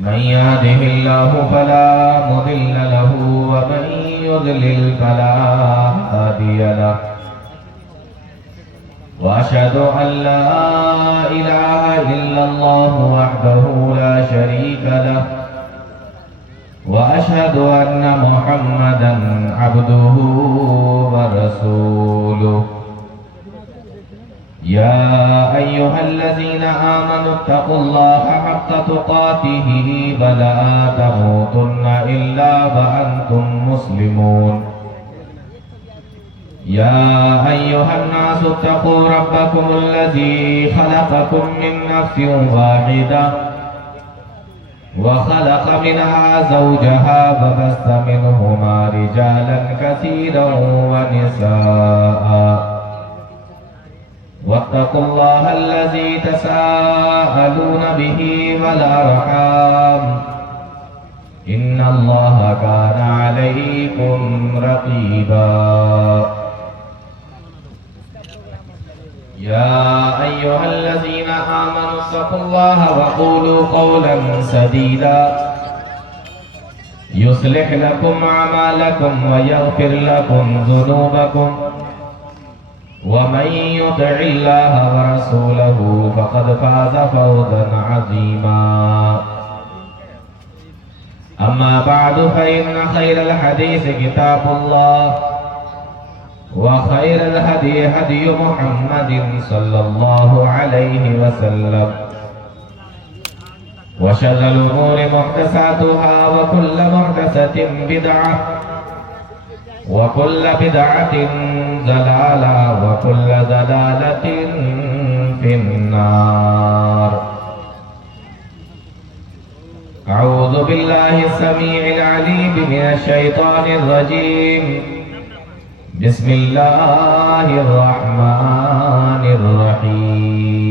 من يهده الله فلا مضل له ومن يضلل فلا هادي له وأشهد أن لا إله إلا الله وحده لا شريك له وأشهد أن محمدا عبده ورسوله يا أيها الذين آمنوا اتقوا الله حق تقاته ولا تموتن إلا وأنتم مسلمون يا أيها الناس اتقوا ربكم الذي خلقكم من نفس واحدة وخلق منها زوجها وبث منهما رجالا كثيرا ونساء واتقوا الله الذي تساءلون به والأرحام إن الله كان عليكم رقيبا يا أيها الذين آمنوا اتقوا الله وقولوا قولا سديدا يصلح لكم أعمالكم ويغفر لكم ذنوبكم ومن يطع الله ورسوله فقد فاز فوزا عظيما أما بعد فإن خير الحديث كتاب الله وخير الهدي هدي محمد صلى الله عليه وسلم وشر الأمور محدثاتها وكل محدثة بدعة وكل بدعة ضلالة وكل ضلالة في النار أعوذ بالله السميع العليم من الشيطان الرجيم بسم الله الرحمن الرحيم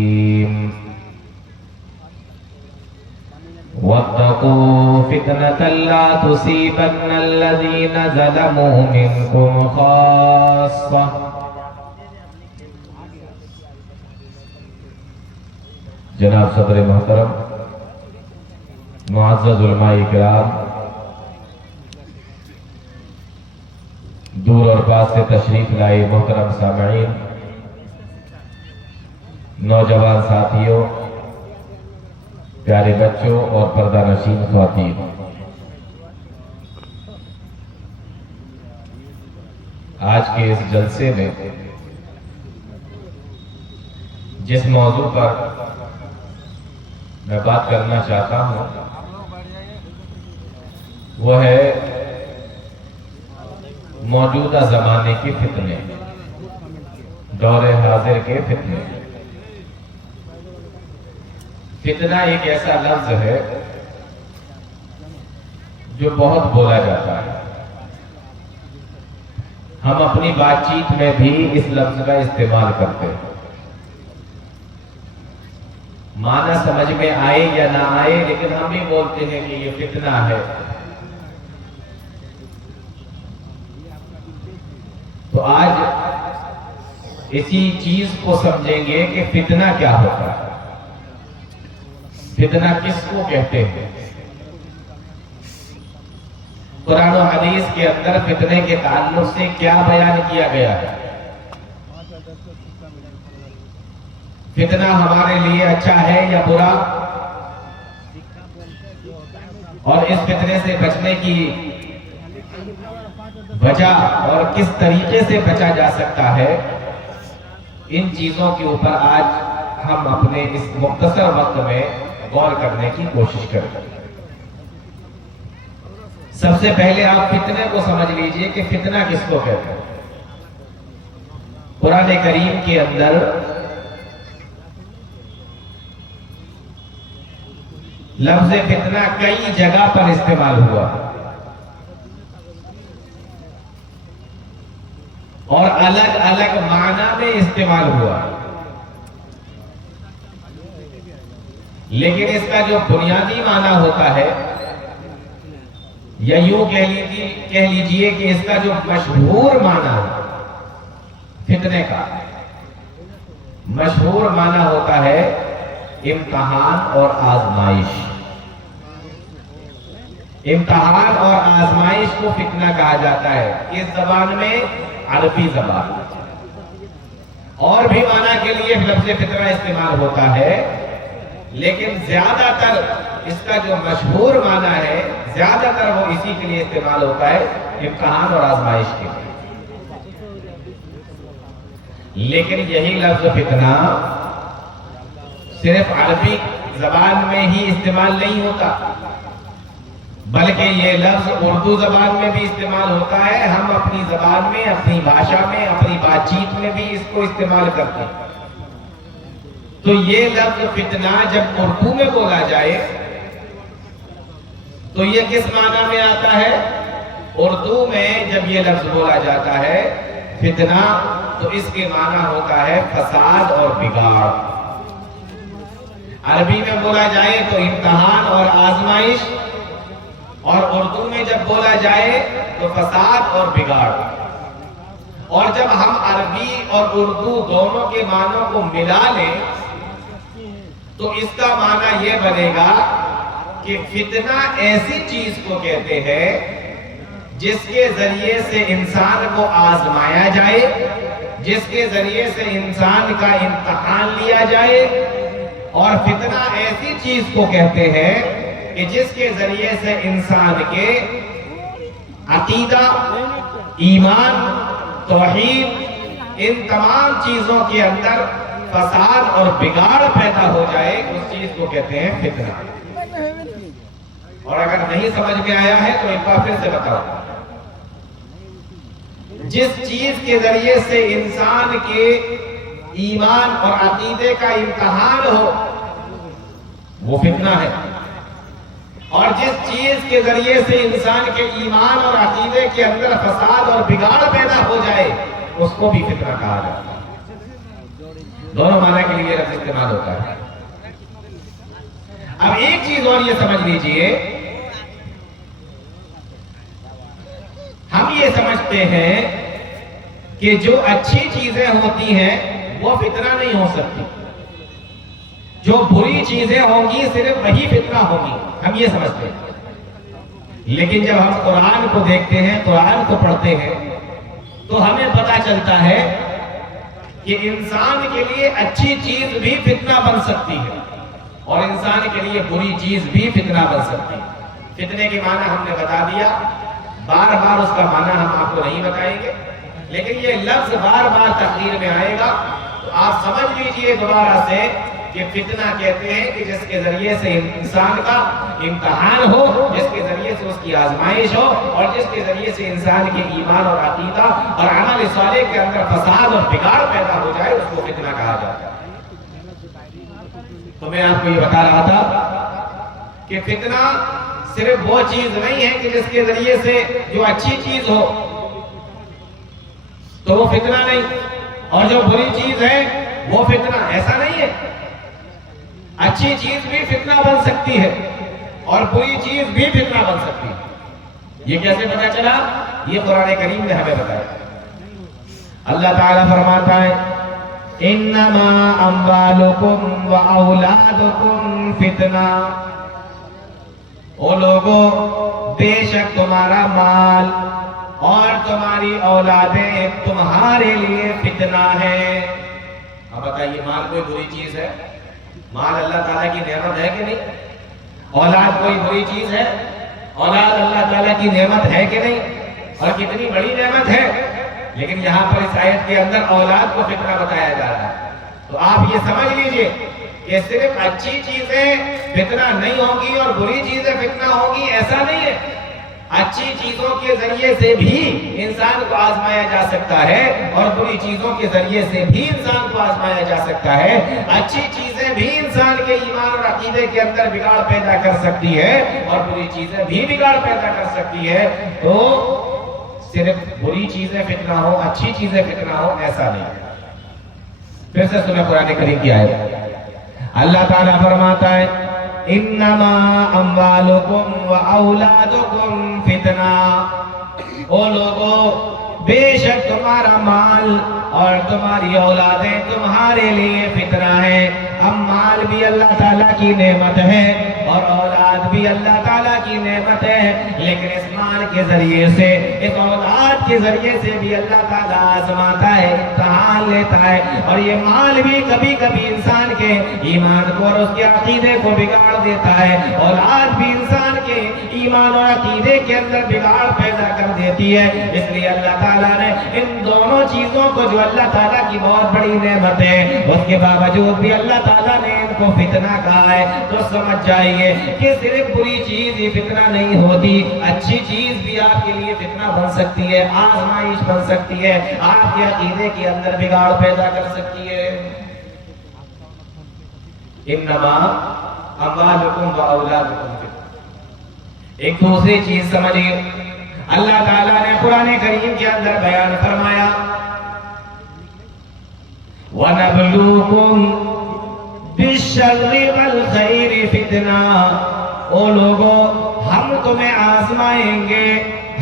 واتقوا فتنة لا تصيبن الذين ظلموا منكم خاصة جناب صدر محترم معزز علماء کرام دور اور پاس سے تشریف لائے محترم سامعین نوجوان ساتھیوں پیارے بچوں اور پردہ نشین خواتین آج کے اس جلسے میں جس موضوع پر میں بات کرنا چاہتا ہوں وہ ہے موجودہ زمانے کے فتنے دور حاضر کے فتنے فتنہ ایک ایسا لفظ ہے جو بہت بولا جاتا ہے ہم اپنی بات چیت میں بھی اس لفظ کا استعمال کرتے ہیں معنی سمجھ میں آئے یا نہ آئے لیکن ہم بھی بولتے ہیں کہ یہ فتنہ ہے تو آج اسی چیز کو سمجھیں گے کہ فتنہ کیا ہوتا ہے فتنہ کس کو کہتے ہیں قرآن و حدیث کے اندر فتنے کے تعلق سے کیا بیان کیا گیا ہے فتنہ ہمارے لیے اچھا ہے یا برا اور اس فتنے سے بچنے کی وجہ اور کس طریقے سے بچا جا سکتا ہے ان چیزوں کے اوپر آج ہم اپنے اس مختصر وقت میں غور کرنے کی کوشش کریں سب سے پہلے آپ فتنے کو سمجھ لیجئے کہ فتنہ کس کو کہتے ہیں قرآن کریم کے اندر لفظ فتنہ کئی جگہ پر استعمال ہوا اور الگ الگ معنی میں استعمال ہوا لیکن اس کا جو بنیادی معنی ہوتا ہے یا یوں کہہ لیجئے کہ اس کا جو مشہور معنی فتنے کا مشہور معنی ہوتا ہے امتحان اور آزمائش. امتحان اور آزمائش کو فتنہ کہا جاتا ہے. اس زبان میں عربی زبان اور بھی معنی کے لیے لفظ فتنہ استعمال ہوتا ہے، لیکن زیادہ تر اس کا جو مشہور معنی ہے زیادہ تر وہ اسی کے لیے استعمال ہوتا ہے، امتحان اور آزمائش کے لیے. لیکن یہی لفظ فتنہ صرف عربی زبان میں ہی استعمال نہیں ہوتا، بلکہ یہ لفظ اردو زبان میں بھی استعمال ہوتا ہے. ہم اپنی زبان میں، اپنی بھاشا میں، اپنی بات چیت میں بھی اس کو استعمال کرتے ہیں. تو یہ لفظ فتنہ جب اردو میں بولا جائے تو یہ کس معنی میں آتا ہے؟ اردو میں جب یہ لفظ بولا جاتا ہے فتنہ تو اس کے معنی ہوتا ہے فساد اور بگاڑ. عربی میں بولا جائے تو امتحان اور آزمائش، اور اردو میں جب بولا جائے تو فساد اور بگاڑ. اور جب ہم عربی اور اردو دونوں کے معنوں کو ملا لیں تو اس کا معنی یہ بنے گا کہ فتنہ ایسی چیز کو کہتے ہیں جس کے ذریعے سے انسان کو آزمایا جائے، جس کے ذریعے سے انسان کا امتحان لیا جائے. اور فتنہ ایسی چیز کو کہتے ہیں کہ جس کے ذریعے سے انسان کے عقیدہ، ایمان، توحید، ان تمام چیزوں کے اندر فساد اور بگاڑ پیدا ہو جائے، اس چیز کو کہتے ہیں فتنہ. اور اگر نہیں سمجھ میں آیا ہے تو ایک بار پھر سے بتاؤ. جس چیز کے ذریعے سے انسان کے ایمان اور عقیدے کا امتحان ہو وہ فتنہ ہے، اور جس چیز کے ذریعے سے انسان کے ایمان اور عقیدے کے اندر فساد اور بگاڑ پیدا ہو جائے اس کو بھی فتنہ کہا جاتا ہے. دونوں معنی کے لیے لفظ استعمال ہوتا ہے. اب ایک چیز اور یہ سمجھ لیجئے، ہم یہ سمجھتے ہیں کہ جو اچھی چیزیں ہوتی ہیں وہ فتنہ نہیں ہو سکتی، جو بری چیزیں ہوں گی صرف وہی فتنہ ہوگی، ہم یہ سمجھتے ہیں. لیکن جب ہم قرآن کو دیکھتے ہیں، قرآن کو پڑھتے ہیں تو ہمیں پتہ چلتا ہے کہ انسان کے لیے اچھی چیز بھی فتنہ بن سکتی ہے اور انسان کے لیے بری چیز بھی فتنہ بن سکتی ہے. فتنے کے معنی ہم نے بتا دیا، بار بار اس کا معنی ہم آپ کو نہیں بتائیں گے، لیکن یہ لفظ بار بار تقریر میں آئے گا تو آپ سمجھ لیجئے دوبارہ سے کہ فتنہ کہتے ہیں کہ جس کے ذریعے سے انسان کا امتحان ہو، جس کے ذریعے سے اس کی آزمائش ہو، اور جس کے ذریعے سے انسان کے ایمان اور عقیدہ اور عمل صالح کے اندر فساد اور بگاڑ پیدا ہو جائے، اس کو فتنہ کہا جاتا ہے. تو میں آپ کو یہ بتا رہا تھا کہ فتنہ صرف وہ چیز نہیں ہے کہ جس کے ذریعے سے جو اچھی چیز ہو تو وہ فتنہ نہیں، اور جو بری چیز ہے وہ فتنہ، ایسا نہیں ہے. اچھی چیز بھی فتنہ بن سکتی ہے اور بری چیز بھی فتنہ بن سکتی ہے. یہ کیسے پتا چلا؟ یہ قرآن کریم نے ہمیں بتایا. اللہ تعالیٰ فرماتا ہے انما اموالکم و اولادکم فتنہ. او لوگو، بے شک تمہارا مال اور تمہاری اولادیں تمہارے لیے فتنہ ہے. اب بتائیے، مال کوئی بری چیز ہے؟ مال اللہ تعالیٰ کی نعمت ہے کہ نہیں؟ اولاد کوئی بری چیز ہے؟ اولاد اللہ تعالیٰ کی نعمت ہے کہ نہیں؟ اور کتنی بڑی نعمت ہے. لیکن یہاں پر اس آیت کے اندر اولاد کو فتنہ بتایا جا رہا ہے. تو آپ یہ سمجھ لیجئے کہ صرف اچھی چیزیں فتنہ نہیں ہوں گی اور بری چیزیں فتنہ ہوں گی، ایسا نہیں ہے. اچھی چیزوں کے ذریعے سے بھی انسان کو آزمایا جا سکتا ہے اور بری چیزوں کے ذریعے سے بھی انسان کو آزمایا جا سکتا ہے. اچھی چیزیں بھی انسان کے ایمان اور عقیدے کے اندر بگاڑ پیدا کر سکتی ہے اور بری چیزیں بھی بگاڑ پیدا کر سکتی ہے. تو صرف بری چیزیں فتنہ ہو، اچھی چیزیں فتنہ ہو، ایسا نہیں. پھر سے سنیں قرآن کریم کی آیت. اللہ تعالیٰ فرماتا ہے انما اموالکم و اولادکم فتنہ. او لوگو، بے شک تمہارا مال اور تمہاری اولادیں تمہارے لیے فتنہ ہے. اب مال بھی اللہ تعالیٰ کی نعمت ہے اور اولاد بھی اللہ تعالیٰ کی نعمت ہے، لیکن اس مال کے ذریعے سے، اس اولاد کے ذریعے سے بھی اللہ تعالیٰ آزماتا ہے، امتحان لیتا ہے، اور یہ مال بھی کبھی کبھی انسان کے ایمان کو اور اس کے عقیدے کو بگاڑ دیتا ہے، اولاد بھی انسان کے ایمان اور عقیدے کے اندر بگاڑ پیدا کر دیتی ہے۔ اس لیے اللہ تعالیٰ نے ان دونوں چیزوں کو، جو اللہ تعالیٰ کی بہت بڑی نعمت ہے، اس کے باوجود بھی اللہ تعالیٰ نے ان کو فتنہ کہا ہے، تو سمجھ جائیے کہ صرف بری چیز ہی فتنہ نہیں ہوتی، اچھی چیز بھی آپ کے لیے فتنہ بن سکتی ہے، آزمائش بن سکتی ہے، آپ کے عقیدے کے اندر بگاڑ پیدا کر سکتی ہے۔ انما اموالکم و اولادکم فتنہ۔ ایک دوسری چیز سمجھیے، اللہ تعالیٰ نے قرآن کریم کے اندر بیان فرمایا وَنَبْلُوكُمْ بِالشَّرِّ وَالْخَيْرِ فِتْنَةً، او لوگوں ہم تمہیں آزمائیں گے،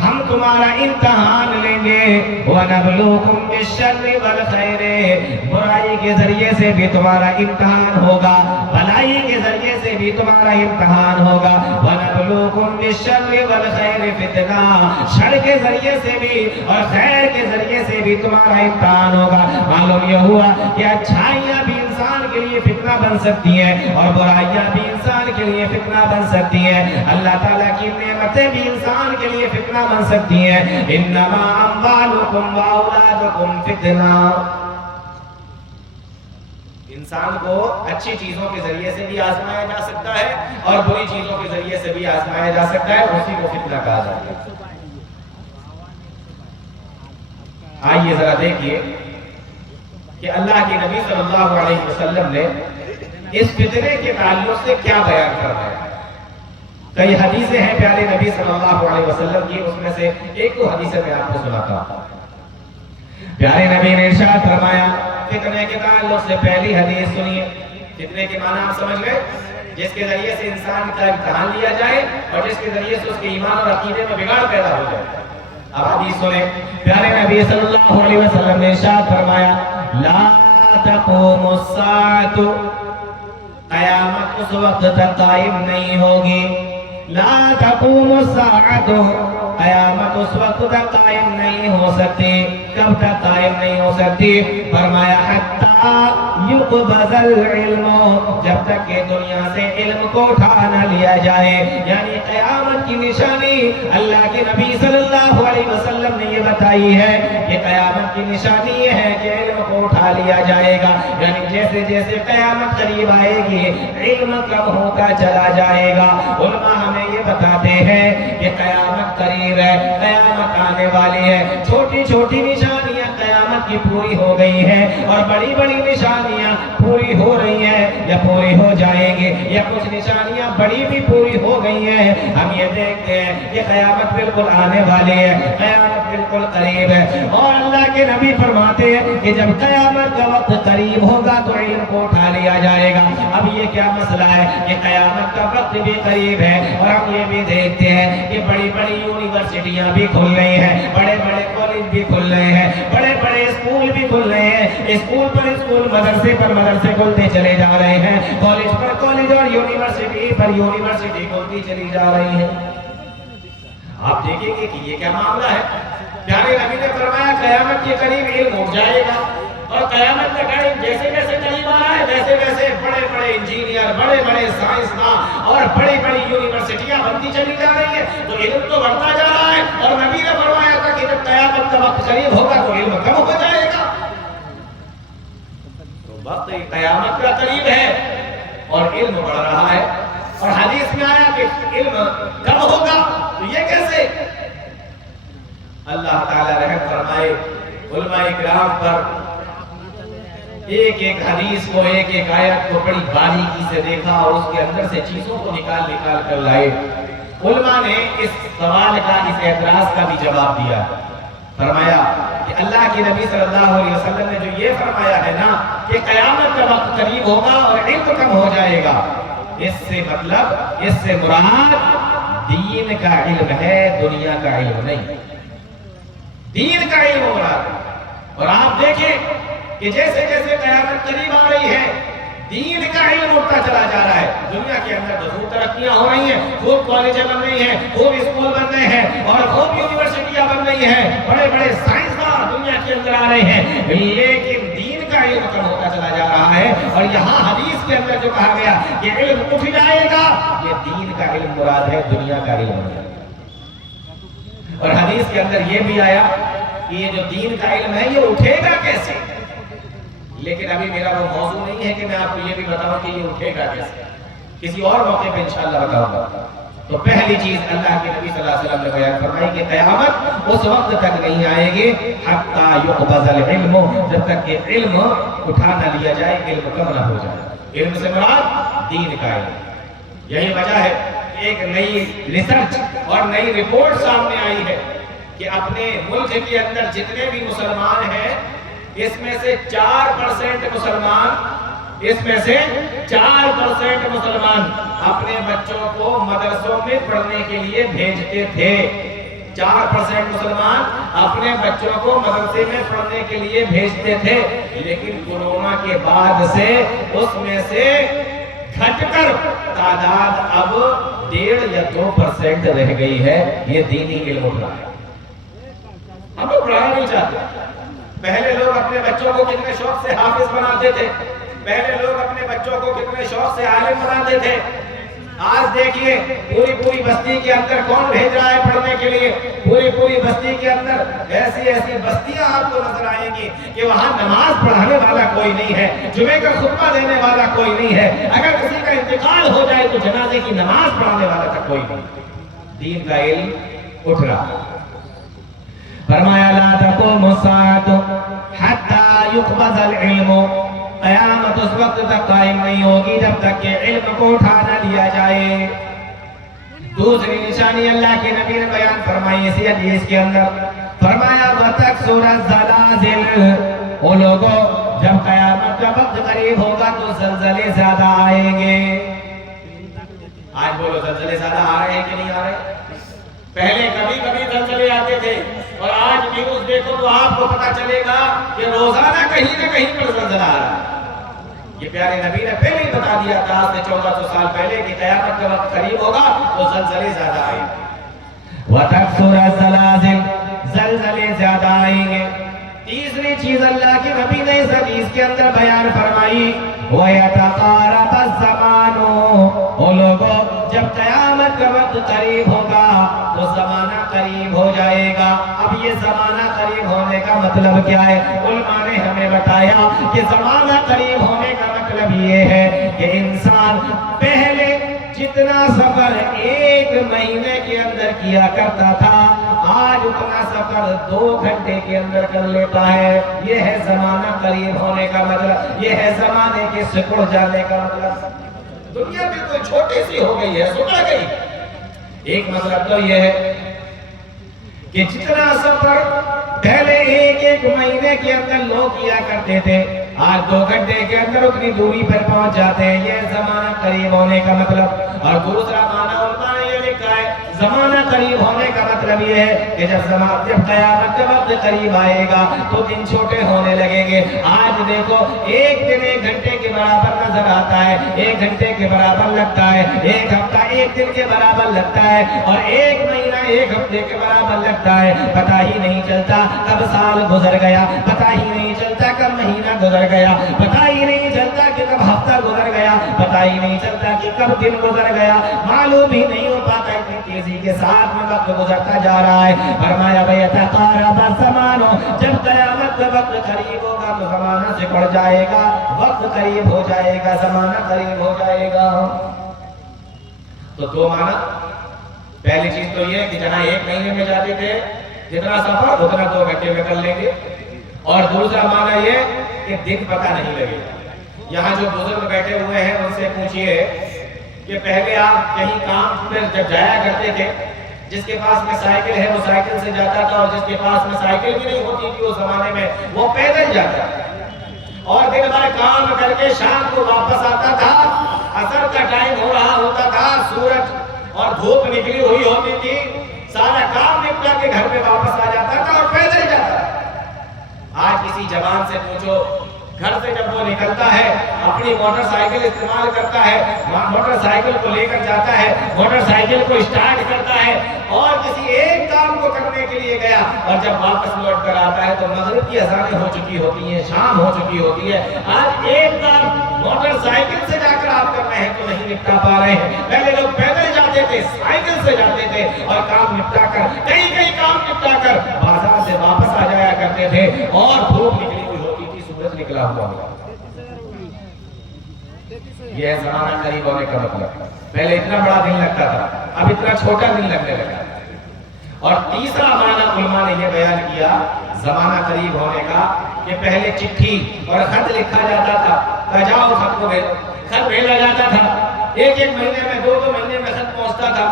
ہم تمہارا امتحان لیں گے، وَنَبْلُوكُمْ بِالشَّرِّ وَالْخَيْرِ، برائی کے ذریعے سے بھی تمہارا امتحان ہوگا، بھلائی کے ذریعے سے بھی تمہارا امتحان ہوگا، وَنَبْلُوكُمْ بِالشَّرِّ وَالْخَيْرِ فِتْنَةً، شر کے ذریعے سے بھی اور خیر کے ذریعے سے بھی تمہارا امتحان ہوگا۔ معلوم یہ ہوا کہ اچھائیاں بھی انسان کے لیے فتنہ بن سکتی ہیں اور برائیاں بھی انسان کے لیے فتنہ بن سکتی ہیں، اللہ تعالیٰ کی نعمتیں بھی انسان کے لیے فتنہ بن سکتی ہیں۔ انما اموالکم و اولادکم فتنہ، انسان کو اچھی چیزوں کے ذریعے سے بھی آزمایا جا سکتا ہے اور بری چیزوں کے ذریعے سے بھی آزمایا جا سکتا ہے، اسی کو فتنہ کہا جاتا ہے۔ آئیے ذرا دیکھیے کہ اللہ کے نبی صلی اللہ علیہ وسلم نے اس فتنے کے تعلق سے کیا بیان فرمایا۔ کئی حدیثیں ہیں پیارے نبی صلی اللہ علیہ وسلم کی، اس میں سے ایک دو حدیثیں میں آپ کو سناتا ہوں۔ پیارے نبی نے ارشاد فرمایا فتنے کے تعلق سے، پہلی حدیث سنیے۔ فتنے کے معنی آپ سمجھ گئے، جس کے ذریعے سے انسان کا امتحان لیا جائے اور جس کے ذریعے سے اس کے ایمان اور عقیدے میں بگاڑ پیدا ہو جائے۔ اب حدیث سنیں، پیارے نبی صلی اللہ علیہ وسلم نے ارشاد فرمایا لا تقوم الساعۃ، قیامت اس وقت تک قائم نہیں ہوگی، لا تقوم الساعۃ، قیامت اس وقت تک قائم نہیں ہو سکتی۔ کب تک قائم نہیں ہو سکتی؟ فرمایا حتی یقبض العلم، جب تک کہ دنیا سے علم کو اٹھا نہ لیا جائے۔ یعنی قیامت کی نشانی اللہ کے نبی صلی اللہ علیہ وسلم نے یہ بتائی ہے کہ قیامت کی نشانی یہ ہے کہ علم کو اٹھا لیا جائے گا، یعنی جیسے جیسے قیامت قریب آئے گی علم کم ہوتا چلا جائے گا۔ علماء ہمیں یہ بتاتے ہیں کہ قیامت قریب ہے، قیامت آنے والی ہے، چھوٹی چھوٹی نشانیاں قیامت کی پوری ہو گئی ہیں اور بڑی بڑی نشانیاں پوری ہو رہی ہیں یا پوری ہو جائیں گے، یا کچھ نشانیاں بڑی بھی پوری ہو گئی ہیں۔ ہم یہ دیکھتے ہیں کہ قیامت بالکل آنے والی ہے، قیامت بالکل قریب ہے، اور اللہ کے نبی فرماتے ہیں کہ جب قیامت کا وقت قریب ہوگا تو علم کو اٹھا لیا جائے گا۔ اب یہ کیا مسئلہ ہے کہ قیامت کا وقت بھی قریب ہے اور ہم یہ بھی دیکھتے ہیں کہ بڑی بڑی یونیورسٹیاں بھی کھل رہی ہیں، بڑے بڑے کالج بھی کھل رہے ہیں، بڑے بڑے اسکول بھی کھل رہے ہیں، اسکول پر اسکول، مدرسے پر مدرسے کھلتے چلے جا رہے ہیں، کالج پر کالج اور یونیورسٹی پر یونیورسٹی کھلتی چلی جا رہی ہے۔ آپ دیکھیں گے کہ یہ کیا معاملہ ہے۔ پیارے نبی نے فرمایا قیامت کے قریب علم اٹھ جائے گا، اور قیامت کا ٹائم جیسے جیسے قریب آ رہا ہے ویسے ویسے بڑے بڑے انجینئر، بڑے بڑے سائنسداں اور بڑی بڑی یونیورسٹیاں بنتی چلی جا رہی ہیں، تو علم تو بڑھتا جا رہا ہے، اور نبی نے فرمایا تھا کہ جب قیامت کا وقت قریب ہوگا تو علم کم ہو جائے گا۔ تو وقت قیامت کا قریب ہے اور علم بڑھ رہا ہے، اور حدیث میں آیا کہ علم کم ہوگا، تو یہ کیسے؟ اللہ تعالی رحم فرمائے علماء کرام پر، ایک ایک حدیث کو، ایک ایک آیت کو بڑی باریکی سے دیکھا اور اس کے اندر سے چیزوں کو نکال نکال کر لائے۔ علماء نے اس سوال کا، اس اعتراض کا بھی جواب دیا، فرمایا کہ اللہ کے نبی صلی اللہ علیہ وسلم نے جو یہ فرمایا ہے نا کہ قیامت کا وقت قریب ہوگا اور علم کم ہو جائے گا، اس سے مطلب، اس سے مراد دین کا علم ہے، دنیا کا علم نہیں، دین کا علم مراد۔ اور آپ دیکھیں کہ جیسے جیسے قیامت قریب آ رہی ہے دین کا علم اٹھتا چلا جا رہا ہے. دنیا کے اندر تو خوب ترقیاں ہو رہی ہیں, خوب کالجیں بن رہی ہیں, خوب اسکول بن رہے ہیں اور خوب یونیورسٹیاں بن رہی ہیں, بڑے بڑے سائنسدان دنیا کے اندر آ رہے ہیں, لیکن دین کا علم کم ہوتا چلا جا رہا ہے. اور یہاں حدیث کے اندر جو کہا گیا کہ علم اٹھ جائے گا, یہ دین کا علم مراد ہے, دنیا کا علم نہیں. اور حدیث کے اندر یہ بھی آیا کہ یہ جو دین کا علم ہے یہ اٹھے گا کیسے. لیکن ابھی میرا وہ موضوع نہیں ہے کہ میں آپ کو یہ بھی بتاؤں کہ یہ اٹھے گا کیسے, کسی اور موقع پہ انشاءاللہ بتاؤں گا. تو پہلی چیز اللہ کے نبی صلی اللہ علیہ وسلم نے بیان فرمائی کہ قیامت اس وقت تک نہیں آئے گی حتی یقبض العلم, جب تک کہ علم اٹھا نہ لیا جائے, علم کم نہ ہو جائے. علم سے مراد دین کا علم. یہی وجہ ہے ایک نئی ریسرچ اور نئی رپورٹ سامنے آئی ہے کہ اپنے ملک کے اندر جتنے بھی مسلمان ہیں اس میں سے 4% مسلمان, اس میں سے 4% مسلمان اپنے بچوں کو مدرسوں میں پڑھنے کے لیے بھیجتے تھے. 4% مسلمان اپنے بچوں کو مدرسے میں پڑھنے کے لیے بھیجتے تھے, لیکن کورونا کے بعد سے اس میں سے گھٹ کر تعداد اب 1.5 یا 2% رہ گئی ہے. یہ دینی علم اٹھ رہا ہے. ہم لوگ پڑھانا نہیں چاہتے. پہلے لوگ اپنے بچوں کو کتنے شوق سے حافظ بناتے تھے, پہلے لوگ اپنے بچوں کو کتنے شوق سے عالم بناتے تھے. آج دیکھیے پوری بستی کے اندر کون بھیج رہا ہے پڑھنے کے لیے. پوری بستی کے اندر ایسی بستیاں آپ کو نظر آئیں گی کہ وہاں نماز پڑھانے والا کوئی نہیں ہے, جمعے کا خطبہ دینے والا کوئی نہیں ہے, اگر کسی کا انتقال ہو جائے تو جنازے کی نماز پڑھانے والا تک کوئی نہیں. دین کا علم اٹھ رہا ہے. فرمایا لا تقوم الساعة حتى يقبض العلم, قیامت اس وقت تک قائم نہیں ہوگی جب تک کہ علم کو اٹھا نہ لیا جائے. دوسری نشانی اللہ کے نبی نے بیان فرمائی اسی حدیث کے اندر, فرمایا وَتَكْسُرَ الزَّلَازِلُ, وہ لوگوں جب قیامت کا وقت قریب ہوگا تو زلزلے زیادہ آئیں گے. آج بولو زلزلے زیادہ آ رہے ہیں کہ نہیں آ رہے؟ پہلے کبھی زلزلے آتے تھے اور آج نیوز دیکھو تو آپ کو پتا چلے گا کہ روزانہ کہیں نہ کہیں پر زلزلہ آ رہا ہے. یہ پیارے نبی نے پہلے ہی بتا دیا تھا آج سے 1400 سال پہلے کہ قیامت کا وقت قریب ہوگا تو زلزلے زیادہ آئیں گے. وَتَكْسُرَ الزَّلَازِلُ, زلزلے زیادہ آئیں گے. تیسری چیز اللہ کے نبی نے اس حدیث کے اندر بیان فرمائی وَيَتَقَارَبَ الزَّمَانُ, وہ لوگوں جب قیامت کا وقت قریب ہوگا تو زمانہ قریب ہو جائے گا. اب یہ زمانہ قریب ہونے کا مطلب کیا ہے؟ علماء نے ہمیں بتایا کہ زمانہ قریب ہونے کا مطلب یہ ہے کہ انسان پہلے جتنا سفر 1 مہینے کے اندر کیا کرتا تھا آج اتنا سفر 2 گھنٹے کے اندر کر لیتا ہے. یہ ہے زمانہ قریب ہونے کا مطلب, یہ ہے زمانے کے سکڑ جانے کا مطلب. دنیا بالکل چھوٹی سی ہو گئی ہے, سکڑ گئی. ایک مطلب تو یہ ہے کہ جتنا سفر پہلے 1 مہینے کے اندر لوگ کیا کرتے تھے آج 2 گھنٹے کے اندر اتنی دوری پر پہنچ جاتے ہیں. یہ زمانہ قریب ہونے کا مطلب. اور دوسرا معنی علماء نے یہ لکھا ہے زمانہ قریب ہونے کا مطلب یہ ہے کہ جب قیامت کا وقت قریب آئے گا تو دن چھوٹے ہونے لگیں گے. آج دیکھو 1 دن 1 گھنٹے کے برابر نظر آتا ہے, 1 گھنٹے کے برابر لگتا ہے, 1 ہفتہ 1 دن کے برابر لگتا ہے, اور 1 مہینہ 1 ہفتے کے برابر لگتا ہے. پتہ ہی نہیں چلتا کب سال گزر گیا, پتہ ہی نہیں چلتا کب مہینہ گزر گیا, پتہ ہی نہیں چلتا کہ کب ہفتہ گزر گیا, پتہ ہی نہیں چلتا کہ کب دن گزر گیا. معلوم ہی نہیں ہو پاتا اتنی تیزی کے ساتھ میں وقت گزرتا جا رہا ہے. فرمایا وَيَتَقَارَبَ الزَّمَانُ, جب قیامت کا وقت قریب ہوگا تو زمانہ سے بڑھ جائے گا, وقت قریب ہو جائے گا, زمانہ قریب ہو جائے گا. تو 2 معنی. پہلی چیز تو یہ کہ جہاں 1 مہینے میں جاتے تھے جتنا سفر اتنا 2 گھنٹے میں کر لیں گے. اور دوسرا معنی یہ کہ دن پتہ نہیں لگے گا. یہاں جو بزرگ بیٹھے ہوئے ہیں ان سے پوچھئے کہ پہلے آپ کہیں کام پر جب جایا کرتے تھے جس کے پاس میں سائیکل ہے وہ سائیکل سے جاتا تھا, اور جس کے پاس میں سائیکل بھی نہیں ہوتی تھی اس زمانے میں وہ پیدل جاتا تھا, اور دن بھر کام کر کے شام کو واپس آتا تھا. عصر کا ٹائم ہو رہا ہوتا تھا, سورج اور دھوپ نکلی ہوئی ہوتی تھی, سارا کام نپٹا کے گھر پہ واپس آ جاتا تھا اور پیدل جاتا تھا. آج کسی جوان سے پوچھو گھر سے جب وہ نکلتا ہے اپنی موٹر سائیکل استعمال کرتا ہے، موٹر سائیکل کو لے کر جاتا ہے، موٹر سائیکل کو اسٹارٹ کرتا ہے اور کسی ایک کام کو کرنے کے لیے گیا، اور جب واپس لوٹ کر آتا ہے تو مغرب کی اذانیں ہو چکی ہوتی ہیں، شام ہو چکی ہوتی ہے۔ آج ایک کام موٹر سائیکل سے جا کر آپ کر رہے ہیں تو نہیں نپٹا پا رہے ہیں۔ پہلے لوگ پیدل جاتے تھے، سائیکل سے جاتے تھے اور کام نپٹا کر کئی کام نپٹا کر بازار سے واپس آ جایا کرتے تھے، اور دھوپ نکلی ہوئی ہوتی تھی، سورج نکلا ہوا ہوتا۔ یہ ہے زمانہ قریب ہونے کا مطلب۔ پہلے اتنا بڑا دن لگتا تھا، اب اتنا چھوٹا دن لگنے لگا۔ اور تیسرا معنی علماء نے یہ بیان کیا زمانہ قریب ہونے کا کہ پہلے چٹھی اور خط لکھا جاتا تھا، تجاؤ خط کو خط بھیجا جاتا تھا، ایک مہینے میں دو مہینے میں خط پہنچتا تھا،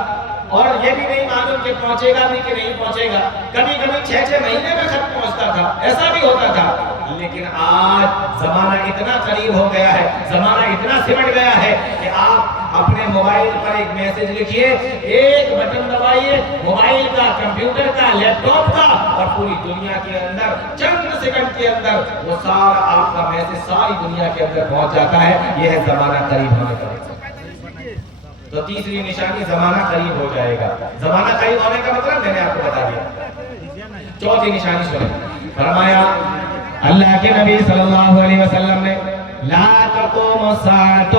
اور یہ بھی نہیں معلوم کہ پہنچے گا بھی کہ نہیں پہنچے گا، کبھی 6 مہینے میں خط پہنچتا تھا، ایسا بھی ہوتا تھا۔ لیکن آج زمانہ اتنا قریب ہو گیا ہے، زمانہ اتنا سمٹ گیا ہے کہ آپ اپنے موبائل پر ایک میسج لکھیے، ایک بٹن دبائیے، موبائل کا، کمپیوٹر کا، لیپ ٹاپ کا، اور پوری دنیا کے اندر چند سیکنڈ کے اندر وہ سارا آپ کا میسج ساری دنیا کے اندر پہنچ جاتا ہے۔ یہ ہے زمانہ قریب ہونے کا۔ تو تیسری نشانی زمانہ قریب ہو جائے گا۔ زمانہ قریب ہونے کا مطلب میں نے آپ کو بتا دیا۔ چوتھی نشانی سنیں، فرمایا اللہ کے نبی صلی اللہ علیہ وسلم نے لا تقوم الساعۃ،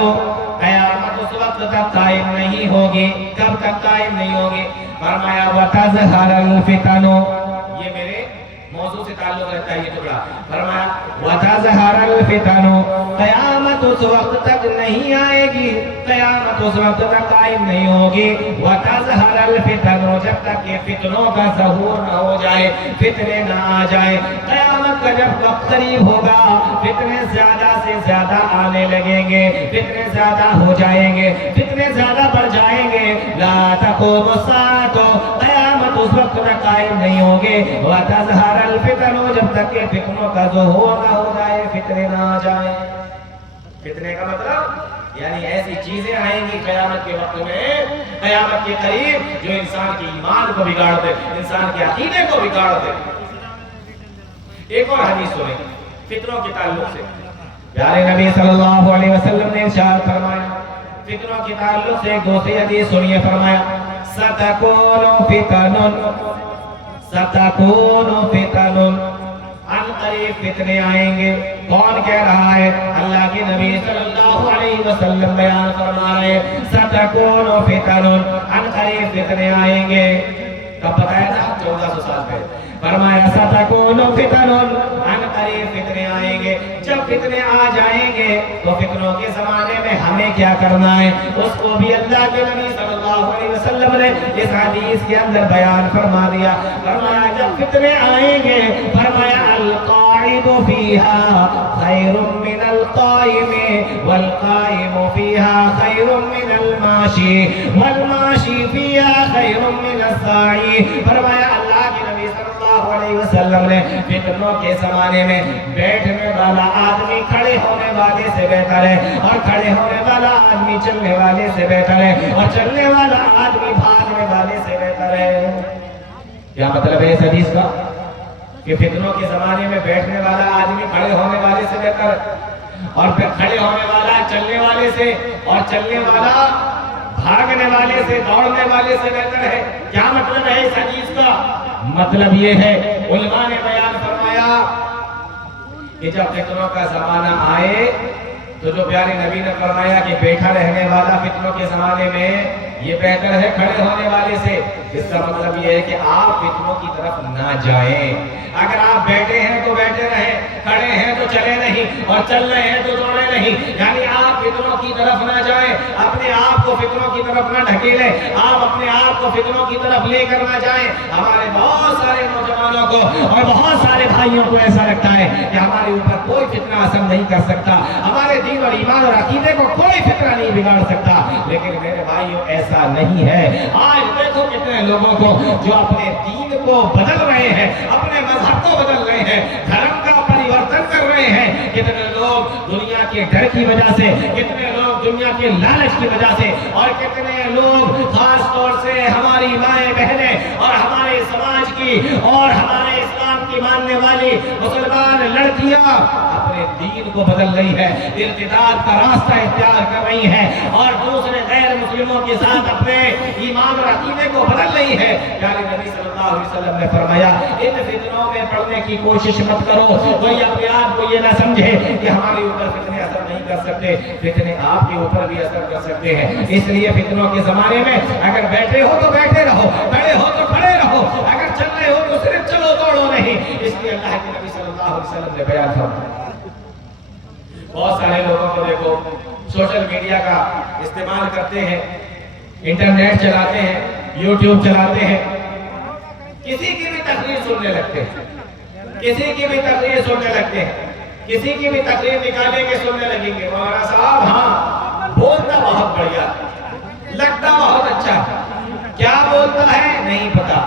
قیامت اس وقت تک قائم نہیں ہوگی۔ کب تک قائم نہیں ہوگی؟ فرمایا وتظہر الفتن، یہ میرے موضوع سے تعلق رکھتا ہے یہ ٹکڑا۔ فرمایا وتظہر الفتن، قیامت اس وقت تک نہیں آئے گی، قیامت اس وقت تک قائم نہیں ہوگی۔ وتظہر الفتن، جب تک یہ فتنوں کا ظہور نہ ہو جائے، فتنے نہ آ جائے۔ قیامت کا جب وقت قریب ہوگا، فتنے زیادہ سے زیادہ آنے لگیں گے، فتنے زیادہ ہو جائیں گے، فتنے زیادہ بڑھ جائیں گے۔ لا تقوم الساعۃ، قیامت اس وقت تک قائم نہیں ہوگی۔ وتظہر الفتن، جب تک کہ فتنوں کا ظہور نہ ہو جائے، فتنے نہ آ جائیں۔ فتنے کا مطلب یعنی ایسی چیزیں آئیں گی قیامت کے وقت میں، قیامت کے قریب، جو انسان کی ایمان کو بگاڑ دے، انسان کے عقیدے کو بگاڑ دے۔ ایک اور حدیث سنیں فتنوں کے تعلق سے۔ پیارے نبی صلی اللہ علیہ وسلم نے ارشاد فرمایا، فتنوں کے تعلق سے ایک دوسری حدیث سنیے، فرمایا ستکون فتن، ستکون فتن، ان قریب فتنے آئیں گے۔ کون کہہ رہا ہے؟ اللہ کے نبی صلی اللہ علیہ وسلم بیان فرما رہے، ستکون فتن، ان قریب فتنے آئیں گے۔ کب بتایا تھا؟ 1400 سال پہلے۔ فرمایا ستکون فتن، ان قریب فتنے آئیں گے۔ جب فتنے آ جائیں گے تو فتنوں کے زمانے میں ہمیں کیا کرنا ہے، اس کو بھی اللہ کے نبی صلی اللہ علیہ وسلم نے اس حدیث کے اندر بیان فرما دیا۔ فرمایا جب فتنے آئیں گے، فرمایا القاعد فیہا خیر من القائم، والقائم فیہا خیر من الماشی، والماشی فیہا خیر من الساعی۔ فرمایا اللہ کے نبی صلی اللہ علیہ وسلم نے فتنوں کے زمانے میں بیٹھنے والا آدمی کھڑے ہونے والے سے بہتر ہے، اور کھڑے ہونے والا آدمی چلنے والے سے بہتر ہے، اور چلنے والا آدمی بھاگنے والے سے بہتر ہے۔ کیا مطلب ہے اس حدیث کا؟ کہ فتنوں کے زمانے میں بیٹھنے والا آدمی کھڑے ہونے والے سے بہتر ہے، اور پھر کھڑے ہونے والا چلنے والے سے، اور چلنے والا بھاگنے والے سے، دوڑنے والے سے بہتر ہے۔ کیا مطلب ہے اس حدیث کا؟ مطلب یہ ہے، علماء نے بیان فرمایا کہ جب فتنوں کا زمانہ آئے تو جو پیارے نبی نے فرمایا کہ بیٹھا رہنے والا فتنوں کے زمانے میں یہ بہتر ہے کھڑے ہونے والے سے، اس کا مطلب یہ ہے کہ آپ فتنوں کی طرف نہ جائیں۔ اگر آپ بیٹھے ہیں تو بیٹھے رہیں، کھڑے ہیں تو چلے نہیں، اور چل رہے ہیں تو دوڑے نہیں، یعنی آپ فتنوں کی طرف نہ جائیں، اپنے آپ کو فتنوں کی طرف نہ ڈھکیلیں، آپ اپنے آپ کو فتنوں کی طرف لے کر نہ جائیں۔ ہمارے بہت سارے نوجوانوں کو اور بہت سارے بھائیوں کو ایسا لگتا ہے کہ ہمارے اوپر کوئی فتنہ اثر نہیں کر سکتا، ہمارے دین اور ایمان اور عقیدے کو کوئی فتنہ نہیں بگاڑ سکتا، لیکن میرے بھائیوں ایسا نہیں ہے۔ آج دیکھو کتنے لوگوں کو جو اپنے دین کو بدل رہے ہیں، اپنے مذہب کو بدل رہے ہیں، دھرم کا پریورتن کر رہے ہیں۔ کتنے لوگ دنیا کے ڈر کی وجہ سے، کتنے لوگ دنیا کے لالچ کی وجہ سے، اور کتنے لوگ خاص طور سے ہماری مائیں بہنیں اور ہمارے سماج کی اور ہمارے اسلام کی کی ماننے والی مسلمان لڑکیاں اپنے دین کو بدل رہی ہے، ارتداد کا راستہ اختیار کر رہی ہے اور دوسرے غیر مسلموں کے ساتھ اپنے ایمان اور عقیدے کو بدل رہی ہے۔ پیارے نبی صلی اللہ علیہ وسلم نے فرمایا ان فتنوں میں پڑنے کی کوشش مت کرو، کوئی اپنے آپ کو یہ نہ سمجھے کہ ہمارے اوپر فتنے اثر نہیں کر سکتے، فتنے آپ کے اوپر بھی اثر کر سکتے ہیں۔ اس لیے فتنوں کے زمانے میں اگر بیٹھے ہو تو بیٹھے رہو، کھڑے ہو تو کھڑے رہو، اگر چل رہے ہو تو صرف چلو دوڑو نہیں۔ اس لیے اللہ کے نبی صلی اللہ علیہ وسلم نے بیان فرمایا۔ بہت سارے لوگوں کو دیکھو سوشل میڈیا کا استعمال کرتے ہیں، انٹرنیٹ چلاتے ہیں، یوٹیوب چلاتے ہیں، کسی کی بھی تقریر سننے لگتے ہیں، کسی کی بھی تقریر سننے لگتے ہیں، کسی کی بھی تقریر نکالے کے سننے لگیں گے، مولانا صاحب ہاں بولتا بہت بڑھیا، لگتا بہت اچھا، کیا بولتا ہے نہیں پتا،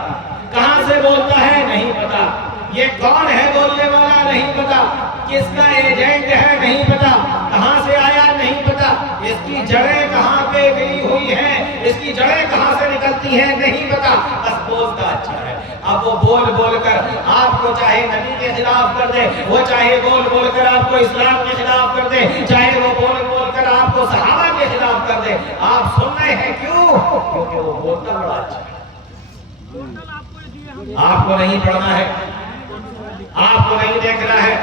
کہاں سے بولتا ہے نہیں پتا، یہ کون ہے بولنے والا نہیں پتا، کس کا ایجنٹ ہے نہیں پتا، کہاں سے آیا نہیں پتا، اس کی جڑیں کہاں پہ گئی ہوئی ہیں، اس کی جڑیں کہاں سے نکلتی ہیں نہیں پتا، بس بولتا اچھا ہے۔ اب وہ بول بول کر آپ کو چاہے نبی کے خلاف کر دے، وہ چاہے بول بول کر آپ کو اسلام کے خلاف کر دے، چاہے وہ بول بول کر آپ کو صحابہ کے خلاف کر دے، آپ سن رہے ہیں کیوں؟ کیونکہ وہ بولتا بڑا اچھا ہے۔ آپ کو نہیں پڑھنا ہے، آپ کو نہیں دیکھنا ہے،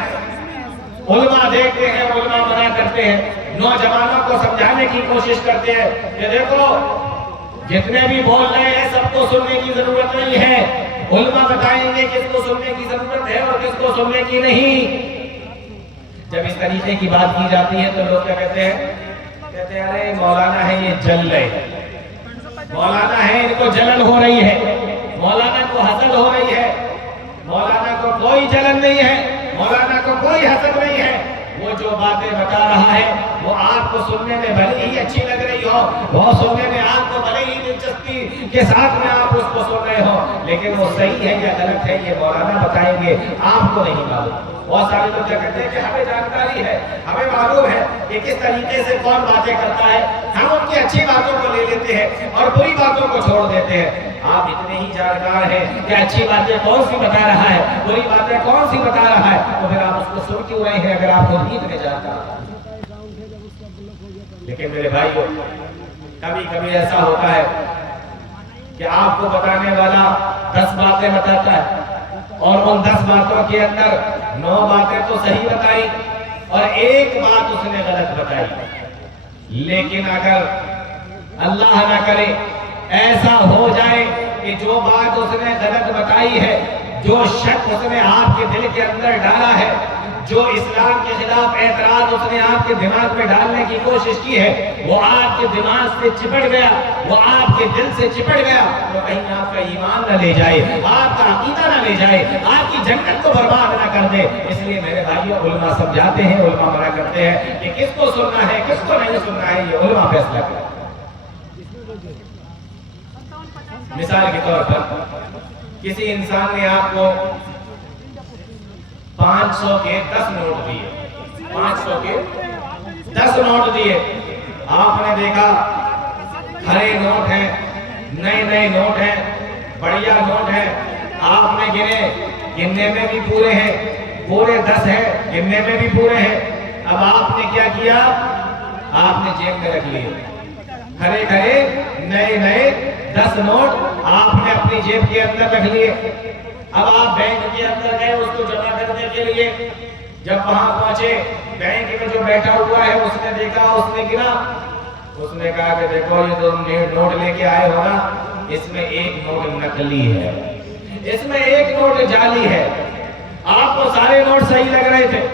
علماء دیکھتے ہیں، علماء منع کرتے ہیں، نوجوانوں کو سمجھانے کی کوشش کرتے ہیں کہ دیکھو جتنے بھی بول رہے ہیں سب کو سننے کی ضرورت نہیں ہے، علماء بتائیں گے کس کو سننے کی ضرورت ہے اور کس کو سننے کی نہیں۔ جب اس طریقے کی بات کی جاتی ہے تو لوگ کیا کہتے ہیں؟ کہتے ہیں ارے مولانا ہے یہ جل رہے، مولانا ہے ان کو جلن ہو رہی ہے، مولانا کو حسد ہو رہی ہے، مولانا کو کوئی جلن نہیں ہے، مولانا کو کوئی حسد نہیں ہے، وہ جو باتیں بتا رہا ہے وہ آپ کو سننے میں بھلے ہی اچھی لگ رہی ہو، وہ سننے میں آپ کو بھلے ہی دلچسپی کے ساتھ میں آپ اس کو سن رہے ہو، لیکن وہ صحیح ہے یا غلط ہے یہ مولانا بتائیں گے، آپ کو نہیں معلوم۔ بہت سارے لوگ کیا کہتے ہیں کہ ہمیں جانکاری ہے، ہمیں معلوم ہے کہ کس طریقے سے کون باتیں کرتا ہے، ہم ان کی اچھی باتوں کو لے لیتے ہیں اور بری باتوں کو چھوڑ دیتے ہیں۔ آپ اتنے ہی جانکار ہیں کہ اچھی باتیں کون سی بتا رہا ہے، بری باتیں کون سی بتا رہا ہے، تو پھر آپ اس کو سن کیوں رہے ہیں اگر آپ خود ہی اتنے جانکار ہیں؟ لیکن میرے بھائیو کبھی کبھی ایسا ہوتا ہے کہ آپ کو بتانے والا 10 باتیں بتاتا ہے اور ان 10 باتوں کے اندر 9 باتیں تو صحیح بتائی اور ایک بات اس نے غلط بتائی، لیکن اگر اللہ نہ کرے ایسا ہو جائے کہ جو بات اس نے غلط بتائی ہے، جو شک اس نے آپ کے دل کے اندر ڈالا ہے، جو اسلام کے خلاف اعتراض اس نے آپ کے دماغ میں ڈالنے کی کوشش کی ہے، وہ آپ کے دماغ سے چپٹ گیا، وہ آپ کے دل سے چپٹ گیا، تو کہیں آپ کا ایمان نہ لے جائے، آپ کا عقیدہ نہ لے جائے، آپ کی جنت کو برباد نہ کر دے۔ اس لیے میرے بھائیوں علماء سمجھاتے ہیں، علماء منع کرتے ہیں کہ کس کو سننا ہے کس کو نہیں سننا ہے، یہ علماء فیصلہ کریں۔ مثال کے طور پر کسی انسان نے آپ کو 500 کے 10 نوٹ دیے، 500 کے 10 نوٹ دیے، آپ نے دیکھا ہرے نوٹ ہیں، نئے نئے نوٹ ہیں، بڑھیا نوٹ ہیں، آپ نے گنے، گننے میں بھی پورے ہیں، پورے 10 ہیں، گننے میں بھی پورے ہیں۔ اب آپ نے کیا کیا؟ آپ نے جیب میں رکھ لیے، کھڑے کھڑے نئے نئے 10 نوٹ آپ نے اپنی جیب کے اندر رکھ لیے۔ اب آپ بینک کے اندر گئے اس کو جمع کرنے کے لیے، جب وہاں پہنچے بینک میں جو بیٹھا ہوا ہے اس نے دیکھا، اس نے گنا، اس نے کہا کہ دیکھو یہ تو نوٹ لے کے آئے ہو نا، اس میں ایک نوٹ نقلی ہے، اس میں ایک نوٹ جعلی ہے۔ آپ کو سارے نوٹ صحیح لگ رہے تھے،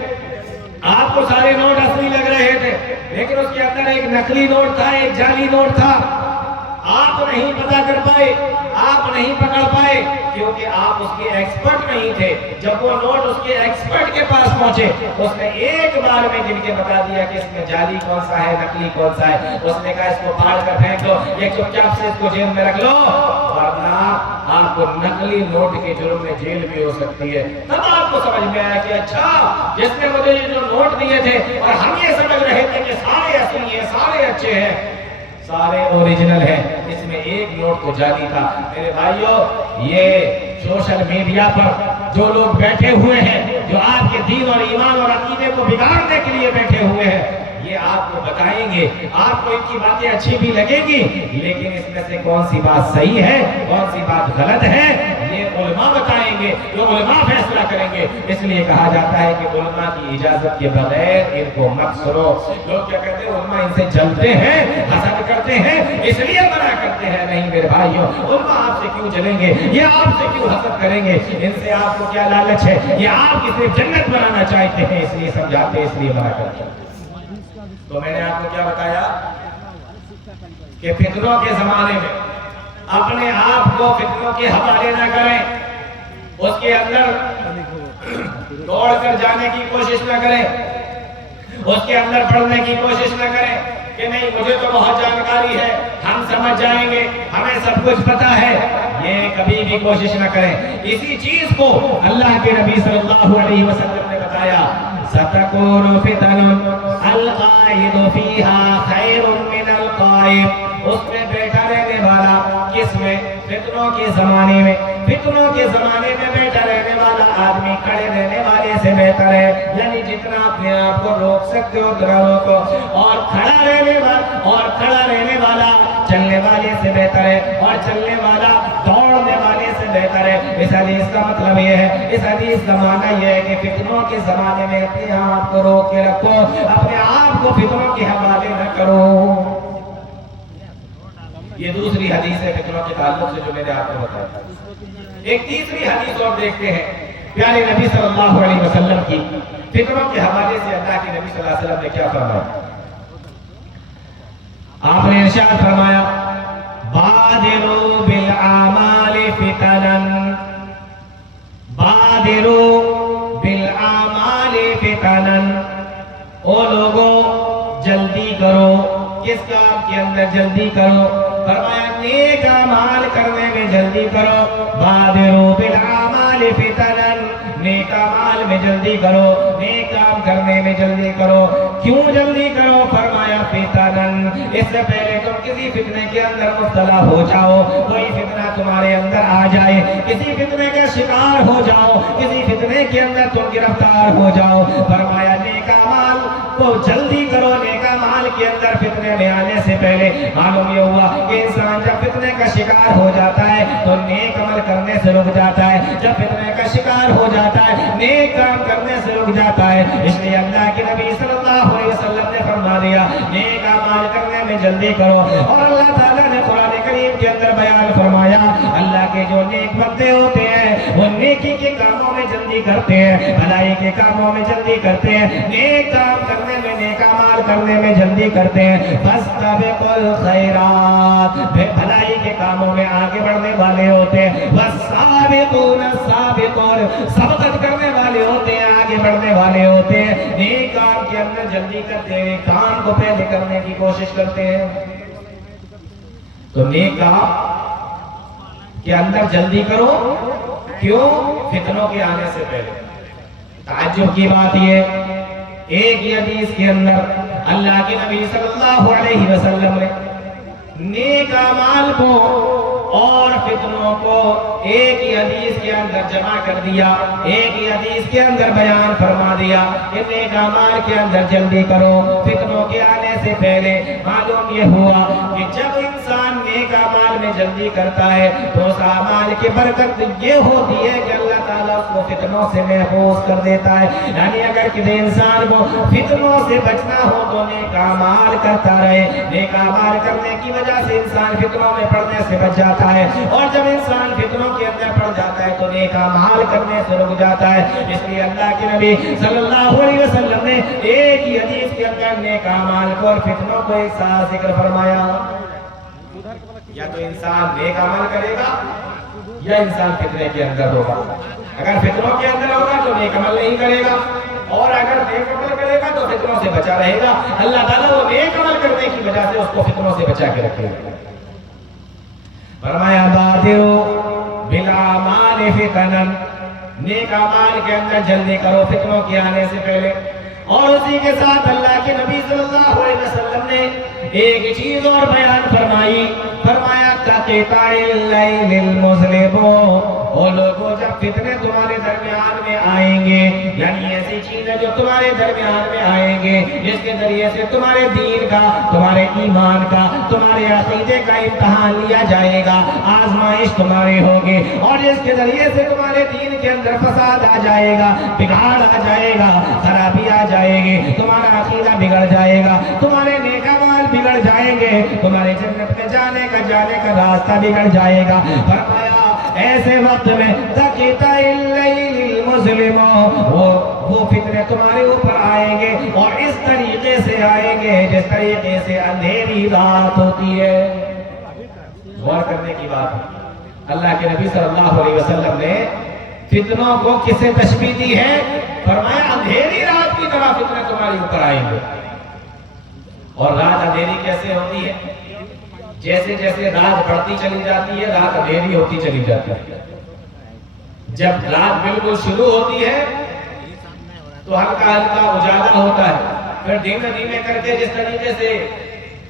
آپ کو سارے نوٹ اصلی لگ رہے تھے، لیکن اس کے اندر ایک نقلی نوٹ تھا، ایک جعلی نوٹ تھا۔ آپ نہیں پتا کر پائے، آپ نہیں پکڑ پائے، کیونکہ آپ اس کے ایکسپرٹ نہیں تھے۔ جب وہ نوٹ اس کے ایکسپرٹ کے پاس پہنچے، اس نے ایک بار میں گن کے بتا دیا کہ اس میں جعلی کون سا ہے، نقلی کون سا ہے۔ اس نے کہا اس کو پھاڑ کر پھینک دو، یہ چپ چاپ سے اس کو جیل میں رکھ لو، ورنہ آپ کو نقلی نوٹ کے جرم میں جیل بھی ہو سکتی ہے۔ تب آپ کو سمجھ میں آیا کہ اچھا جس نے مجھے یہ جو نوٹ دیے تھے اور ہم یہ سمجھ رہے تھے کہ سارے اصلی ہیں، سارے اچھے ہیں، سارے اوریجنل ہیں، اس میں ایک نوٹ تو جعلی تھا۔ میرے بھائیوں یہ سوشل میڈیا پر جو لوگ بیٹھے ہوئے ہیں، جو آپ کے دین اور ایمان اور عقیدے کو بگاڑنے کے لیے بیٹھے ہوئے ہیں، یہ آپ کو بتائیں گے، آپ کو ان کی باتیں اچھی بھی لگیں گی، لیکن اس میں سے کون سی بات صحیح ہے، کون سی بات غلط ہے، یہ علماء بتائیں گے، جو علماء فیصلہ کریں گے۔ اس لیے کہا جاتا ہے کہ علماء کی اجازت کے بغیر ان کو مت سنو۔ لوگ کیا کہتے ہیں، علماء ان سے جلتے ہیں، حسد کرتے ہیں، اس لیے منع کرتے ہیں۔ نہیں میرے بھائیوں، علماء آپ سے کیوں جلیں گے، یہ آپ سے کیوں حسد کریں گے، ان سے آپ کو کیا لالچ ہے، یہ آپ کی صرف جنت بنانا چاہتے ہیں، اس لیے سمجھاتے ہیں، اس لیے منع کرتے ہیں۔ تو میں نے آپ کو کیا بتایا کہ فتنوں کے زمانے میں اپنے آپ کو فتنوں کے حوالے نہ کریں، اس کے اندر دوڑ کر جانے کی کوشش نہ کریں، اس کے اندر پڑھنے کی کوشش نہ کریں کہ نہیں مجھے تو بہت جانکاری ہے، ہم سمجھ جائیں گے، ہمیں سب کچھ پتا ہے، یہ کبھی بھی کوشش نہ کریں۔ اسی چیز کو اللہ کے نبی صلی اللہ علیہ وسلم نے بتایا، سَتَكُونُ فِتَنٌ الْقَائِدُ فِيهَا خَيْرٌ مِّنَ الْقَائِمِ، اس میں بیٹھا رہنے والا، کس میں؟ فتنوں کے زمانے میں، فتنوں کے زمانے میں بیٹھا رہنے والا آدمی کھڑے رہنے والے سے بہتر ہے، یعنی جتنا اپنے آپ کو روک سکتے ہو اتنا روکو، اور کھڑا رہنے والا چلنے والے سے بہتر ہے، اور چلنے والا دوڑنے والے سے بہتر ہے۔ اس حدیث کا مطلب یہ ہے، اس حدیث کا معنی یہ ہے کہ فتنوں کے زمانے میں اپنے آپ کو روک کے رکھو، اپنے آپ کو فتنوں کے حوالے نہ کرو۔ یہ دوسری حدیث ہے فتنوں کے تعلق سے جو میں نے آپ کو بتایا۔ ایک تیسری حدیث اور دیکھتے ہیں، پیارے نبی صلی اللہ علیہ وسلم کی فتنوں کے حوالے سے اللہ کے نبی صلی اللہ علیہ وسلم نے کیا فرمایا؟ آپ نے ارشاد فرمایا، بادروا بالاعمال فتنا، بادروا بالاعمال فتنا، او لوگوں جلدی کرو، کس کام کے اندر جلدی کرو؟ فرمایا نیک اعمال کرنے میں جلدی کرو، بادروا بالاعمال فتنا، نیک اعمال میں جلدی کرو، نیک کام کرنے میں جلدی کرو۔ کیوں جلدی کرو؟ فرمایا فتنن، اس سے پہلے تم کسی فتنے کے اندر مبتلا ہو جاؤ، کوئی فتنہ تمہارے اندر آ جائے، کسی فتنے کا شکار ہو جاؤ، کسی فتنے کے اندر تم گرفتار ہو جاؤ۔ فرمایا نیک اعمال کو جلدی کرو، نیک اعمال کے اندر فتنے میں آنے سے پہلے معلوم یہ ہوا کہ انسان جب فتنے کا شکار ہو جاتا ہے تو نیک عمل کرنے سے رک جاتا ہے، جب فتنے کا شکار ہو جاتا ہے نیک کام کرنے سے رک جاتا ہے۔ اس لیے اللہ کے نبی صلی اللہ علیہ وسلم نے فرما دیا نیک اعمال کرنے میں جلدی کرو، اور اللہ تعالیٰ نے قرآن کریم کے اندر بیان فرمایا اللہ کے جو نیک بندے ہوتے ہیں وہ نیکی کے کاموں میں جلدی کرتے ہیں، بھلائی کے کاموں میں جلدی کرتے ہیں، نیک کام کرنے میں، نیک اعمال کرنے میں جلدی کرتے ہیں۔ فاستبقوا الخیرات، بھلائی کے کاموں میں آگے بڑھنے والے ہوتے ہیں، والسابقون السابقون، سبقت کرنے والے ہوتے ہیں، آگے بڑھنے والے ہوتے ہیں، نیک کام کے اندر جلدی کرتے ہیں، کام کو پہلے کرنے کی کوشش کرتے ہیں۔ تو نیک کام کے اندر جلدی کرو، کیوں؟ فتنوں کے آنے سے پہلے۔ تعجب کی بات یہ، ایک ہی حدیث کے اندر اللہ کے نبی صلی اللہ علیہ وسلم نے نیک اعمال کو اور فتنوں کو ایک ہی حدیث کے اندر جمع کر دیا، ایک ہی حدیث کے اندر بیان فرما دیا کہ نیک اعمال کے اندر جلدی کرو فتنوں کے آنے سے پہلے۔ معلوم یہ ہوا کہ جب انسان نیک اعمال میں جلدی کرتا ہے تو اس اعمال کی برکت یہ ہوتی ہے کہ اللہ تعالیٰ اس کو فتنوں سے محفوظ کر دیتا ہے۔ یعنی اگر کسی انسان کو فتنوں سے بچنا ہو تو نیک اعمال کرتا رہے، نیک اعمال کرنے کی وجہ سے انسان فتنوں میں پڑنے سے بچ جاتا ہے، اور جب انسان فتنوں کے اندر پڑ جاتا ہے تو نیک اعمال کرنے سے رک جاتا ہے۔ اس لیے اللہ کے نبی صلی اللہ علیہ وسلم نے ایک ہی حدیث کے اندر نیک اعمال کو اور فتنوں کو ایک ساتھ ذکر فرمایا۔ یا تو انسان نیک عمل کرے گا یا انسان فتنے کے اندر ہوگا۔ اگر فتنوں کے اندر ہوگا تو نیک عمل نہیں کرے گا، اور اگر نیک عمل کرے گا تو فتنوں سے بچا رہے گا۔ اللہ تعالیٰ وہ نیک عمل کرنے کی وجہ سے اس کو فتنوں سے بچا کے رکھے گا۔ فرمایا بادروا بالاعمال فتنا، نیک اعمال کے اندر جلدی کرو فتنوں کے آنے سے پہلے۔ اور اسی کے ساتھ اللہ کے نبی صلی اللہ علیہ وسلم نے ایک چیز اور بیان فرمائی، فرمایا کہ قطع الليل المظلم، وہ لوگوں جب فتنے تمہارے درمیان میں آئیں گے، یعنی ایسی چیزیں جو تمہارے درمیان میں آئیں گے جس کے ذریعے سے تمہارے دین کا، تمہارے ایمان کا، تمہارے عقیدے کا امتحان لیا جائے گا، آزمائش تمہاری ہوگی، اور جس کے ذریعے سے تمہارے دین کے اندر فساد آ جائے گا، بگاڑ آ جائے گا، خرابی آ جائے گی، تمہارا عقیدہ بگڑ جائے گا، تمہارے نیک اعمال بگڑ جائیں گے، تمہارے جنت میں جانے کا راستہ بگڑ جائے گا۔ فرمایا ایسے وقت میں قطع اللیل المظلم، وہ فتنے تمہارے اوپر آئیں گے، اور اس طریقے سے آئیں گے جس طریقے سے اندھیری رات ہوتی ہے۔ غور کرنے کی بات ہے، اللہ کے نبی صلی اللہ علیہ وسلم نے فتنوں کو کس سے تشبیہ دی ہے؟ فرمایا اندھیری رات کی طرح فتنے تمہارے اوپر آئیں گے۔ اور رات اندھیری کیسے ہوتی ہے؟ جیسے جیسے رات بڑھتی چلی جاتی ہے، رات اندھیری ہوتی چلی جاتی ہے۔ جب رات بالکل شروع ہوتی ہے تو ہلکا ہلکا اجالا ہوتا ہے، پھر دھیمے دھیمے کر کے جس طریقے سے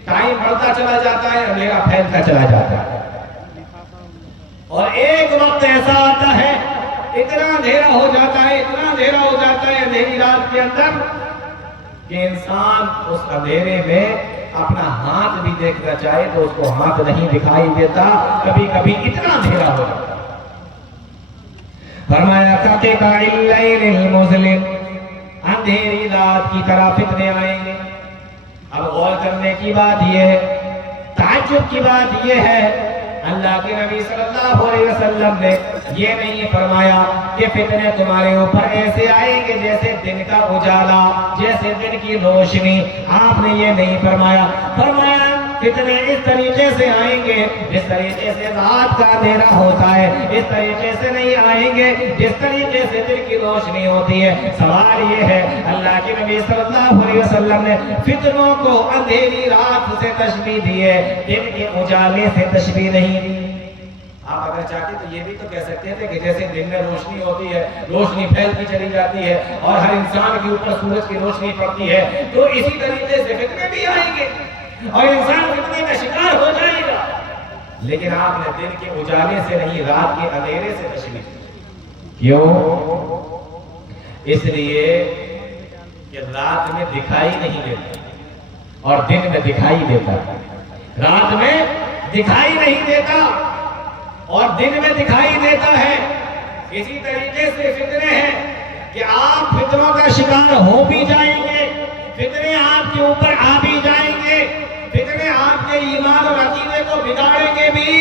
ٹائم بڑھتا چلا جاتا ہے، اندھیرا پھیلتا چلا جاتا ہے، اور ایک وقت ایسا آتا ہے اتنا اندھیرا ہو جاتا ہے، اتنا اندھیرا ہو جاتا ہے اندھیری رات کے اندر کہ انسان اس اندھیرے میں اپنا ہاتھ بھی دیکھنا چاہے تو اس کو ہاتھ نہیں دکھائی دیتا، کبھی کبھی اتنا اندھیرا ہو جاتا ہے۔ فرمایا قطع اللیل المظلم، اندھیری رات کی طرح فتنے آئیں گے۔ اب غور کرنے کی بات یہ ہے، تعجب کی بات یہ ہے، اللہ کے نبی صلی اللہ علیہ وسلم نے یہ نہیں فرمایا کہ فتنے تمہارے اوپر ایسے آئیں گے جیسے دن کا اجالا، جیسے دن کی روشنی، آپ نے یہ نہیں فرمایا۔ فرمایا فتنے اس طریقے سے آئیں گے جس طریقے سے رات کا اندھیرا ہوتا ہے، اس طریقے سے نہیں آئیں گے جس طریقے سے دن کی روشنی ہوتی ہے۔ سوال یہ ہے، اللہ کے نبی صلی اللہ علیہ وسلم نے فتنوں کو اندھیری رات سے تشبیہ دی ہے، دن کے اجالے سے تشبیہ نہیں دی۔ آپ اگر چاہتے تو یہ بھی تو کہہ سکتے تھے کہ جیسے دن میں روشنی ہوتی ہے، روشنی پھیلتی چلی جاتی ہے اور ہر انسان کے اوپر سورج کی روشنی پڑتی ہے، تو اسی طریقے سے فتنے بھی آئیں گے اور انسان فتنے کا شکار ہو جائے گا۔ لیکن آپ نے دن کے اجالے سے نہیں، رات کے اندھیرے سے تشبیہ دی۔ کیوں؟ اس لیے کہ رات میں دکھائی نہیں دیتا اور دن میں دکھائی دیتا، رات میں دکھائی نہیں دیتا اور دن میں دکھائی دیتا ہے۔ اسی طریقے سے فتنے ہیں کہ آپ فتنوں کا شکار ہو بھی جائیں گے، فتنے آپ کے اوپر آ بھی جائیں گے، فتنے آپ کے ایمان اور عقیدے کو بگاڑیں گے بھی،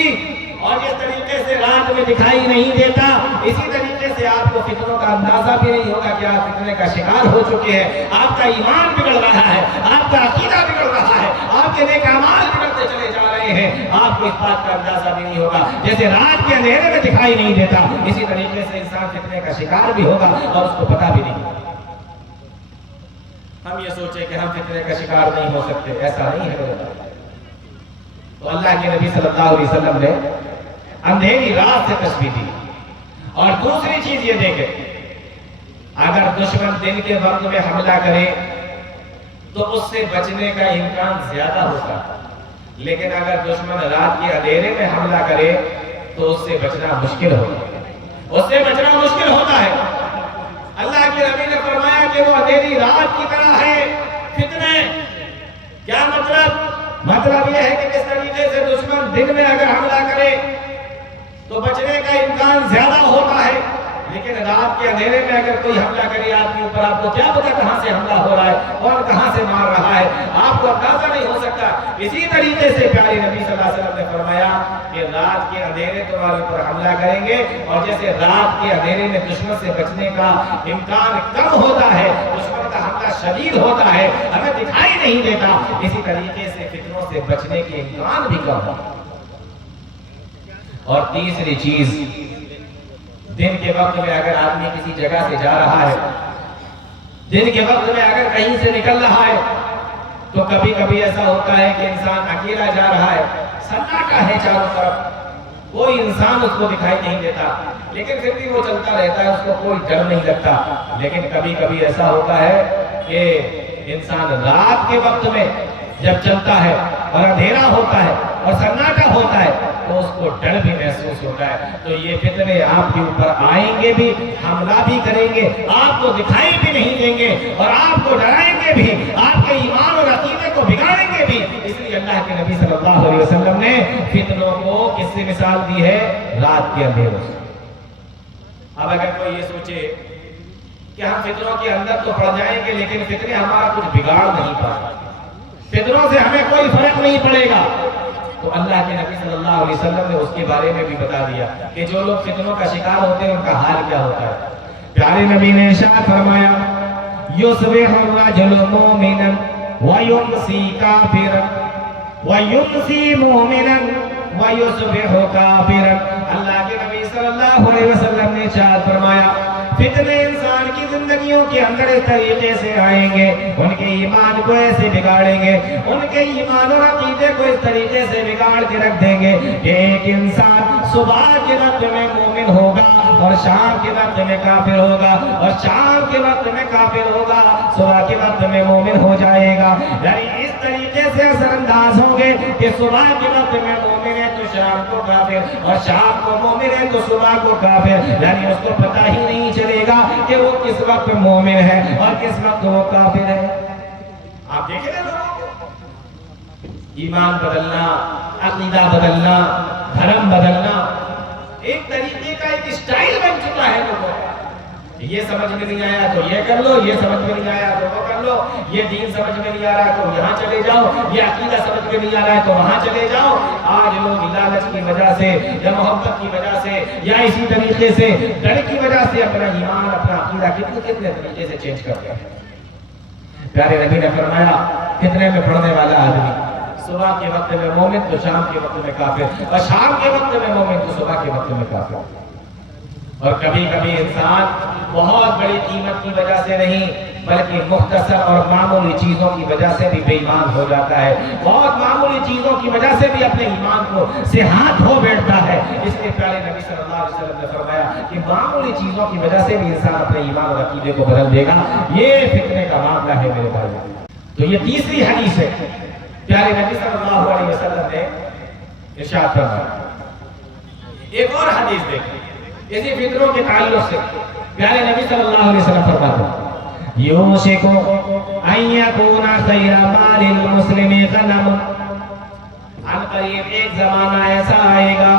اور جس طریقے سے رات میں دکھائی نہیں دیتا، اسی طریقے سے آپ کو فتنوں کا اندازہ بھی نہیں ہوگا کہ آپ فتنے کا شکار ہو چکے ہیں، آپ کا ایمان بگڑ رہا ہے، آپ کا عقیدہ بگڑ رہا ہے، آپ کے نیک اعمال بگڑتے چلے جا رہے ہیں، آپ کو اس بات کا اندازہ بھی نہیں ہوگا۔ جیسے رات کے اندھیرے میں دکھائی نہیں دیتا، اسی طریقے سے انسان فتنے کا شکار بھی ہوگا اور اس کو پتہ بھی نہیں ہوگا۔ ہم یہ سوچیں کہ ہم فتنے کا شکار نہیں ہو سکتے، ایسا نہیں ہے۔ تو اللہ کے نبی صلی اللہ علیہ وسلم نے اندھیری رات سے تشبیہ دی۔ اور دوسری چیز یہ دیکھیں، اگر دشمن دن کے وقت میں حملہ کرے تو اس سے بچنے کا امکان زیادہ ہوتا ہے، لیکن اگر دشمن رات کے اندھیرے میں حملہ کرے تو اس سے بچنا مشکل ہوتا ہے، اس سے بچنا مشکل ہوتا ہے۔ اللہ کے نبی نے فرمایا کہ وہ اندھیری رات کی طرح ہے فتنے۔ کیا مطلب یہ ہے کہ کس طریقے سے دشمن دن میں اگر حملہ کرے تو بچنے کا امکان زیادہ ہوتا ہے، لیکن رات کے اندھیرے میں اگر کوئی حملہ کرے آپ کے اوپر، آپ کو کیا پتا کہاں سے حملہ ہو رہا ہے اور کہاں سے مار رہا ہے، آپ کو اندازہ نہیں ہو سکتا۔ اسی طریقے سے پیارے نبی صلی اللہ علیہ وسلم نے فرمایا کہ رات کے اندھیرے تمہارے اوپر حملہ کریں گے، اور جیسے رات کے اندھیرے میں دشمن سے بچنے کا امکان کم ہوتا ہے، دشمن کا حملہ شدید ہوتا ہے، ہمیں دکھائی نہیں دیتا، اسی طریقے سے فتنوں سے بچنے کے امکان بھی کم ہوتا ہے۔ اور تیسری چیز، دن کے وقت میں اگر آدمی کسی جگہ سے جا رہا ہے، دن کے وقت میں اگر کہیں سے نکل رہا ہے تو کبھی کبھی ایسا ہوتا ہے کہ انسان اکیلا جا رہا ہے، سناٹا ہے چاروں طرف، کوئی انسان اس کو دکھائی نہیں دیتا، لیکن پھر بھی وہ چلتا رہتا ہے، اس کو کوئی ڈر نہیں لگتا۔ لیکن کبھی کبھی ایسا ہوتا ہے کہ انسان رات کے وقت میں جب چلتا ہے اور اندھیرا ہوتا ہے اور سناٹا ہوتا ہے تو اس کو ڈر بھی محسوس ہوتا ہے. تو یہ فتنے آپ کے اوپر آئیں گے بھی, حملہ بھی کریں گے, آپ کو دکھائی بھی نہیں دیں گے, اور آپ کو ڈرائیں گے بھی, آپ کے ایمان اور عقیدے کو بگاڑیں گے بھی. اس لیے اللہ کے نبی صلی اللہ علیہ وسلم نے فتنوں کو کس سے مثال دی ہے؟ رات کے اندھیروں سے. اب اگر کوئی یہ سوچے کہ ہم فتنوں کے اندر تو پڑ جائیں گے لیکن فتنے ہمارا کچھ بگاڑ نہیں پائیں, فتنوں سے ہمیں کوئی فرق نہیں پڑے گا, تو اللہ کے نبی صلی اللہ علیہ وسلم نے اس کے بارے میں بھی بتا دیا کہ جو لوگ فتنوں کا شکار ہوتے ہیں ان کا حال کیا ہوتا ہے. پیارے نبی نے ارشاد فرمایا یصبح الرجل مؤمنا ویمسی کافرا ویمسی مؤمنا ویصبح کافرا. اللہ کے نبی صلی اللہ علیہ وسلم نے ارشاد فرمایا فتنے انسان کی زندگیوں کے اندر اس طریقے سے آئیں گے, ان کے ایمان کو ایسے بگاڑیں گے, ان کے ایمان اور عقیدے کو اس طریقے سے بگاڑ کے رکھ دیں گے کہ ایک انسان صبح کے وقت میں مومن ہوگا اور شام کے وقت میں کافر ہوگا, اور شام کے وقت میں کافر ہوگا, صبح کے وقت میں مومن ہو جائے گا. یعنی اس طریقے سے اثر انداز ہوں گے کہ صبح کے وقت میں مومن ہے تو شام کو کافر, اور شام کو مومن ہے تو صبح کو کافر. یعنی اس کو پتہ ہی نہیں چلے گا کہ وہ کس وقت مومن ہے اور کس وقت وہ کافر ہے. آپ دیکھیں نا لوگوں کو, ایمان بدلنا, عقیدہ بدلنا, دھرم بدلنا ایک طریقے کا ایک اسٹائل بن چکا ہے لوگوں کا. یہ سمجھ میں نہیں آیا تو یہ کر لو, یہ سمجھ میں نہیں آیا تو وہ کر لو, یہ دین سمجھ میں نہیں آ رہا تو یہاں چلے جاؤ, یہ عقیدہ سمجھ میں نہیں آ رہا ہے تو وہاں چلے جاؤ. آج لوگ لالچ کی وجہ سے یا محبت کی وجہ سے یا اسی طریقے سے ڈر کی وجہ سے اپنا ایمان, اپنا عقیدہ کتنے طریقے سے چینج کرتے ہیں. پیارے نبی نے فرمایا فتنے میں پڑنے والا آدمی صبح کے وقت میں مومن تو شام کے وقت میں کافر, اور شام کے وقت میں مومن تو صبح کے وقت میں کافر. اور کبھی کبھی انسان بہت بڑی قیمت کی وجہ سے نہیں بلکہ مختصر اور معمولی چیزوں کی وجہ سے بھی بے ایمان ہو جاتا ہے, بہت معمولی چیزوں کی وجہ سے بھی اپنے ایمان کو سے ہاتھ دھو بیٹھتا ہے. اس لیے پیارے نبی صلی اللہ علیہ وسلم نے فرمایا کہ معمولی چیزوں کی وجہ سے بھی انسان اپنے ایمان اور عقیدے کو بدل دے گا. یہ فتنے کا معاملہ ہے میرے بھائی. تو یہ تیسری حدیث ہے. پیارے نبی صلی اللہ علیہ وسلم نے ارشاد فرمایا. ایک اور حدیث دیکھیں اسی فتنوں کے تعلق سے. پیارے نبی صلی اللہ علیہ وسلم فرماتے ہیں یوشک ان یکون خیر مال المسلم غنم. عن قریب ایک زمانہ ایسا آئے گا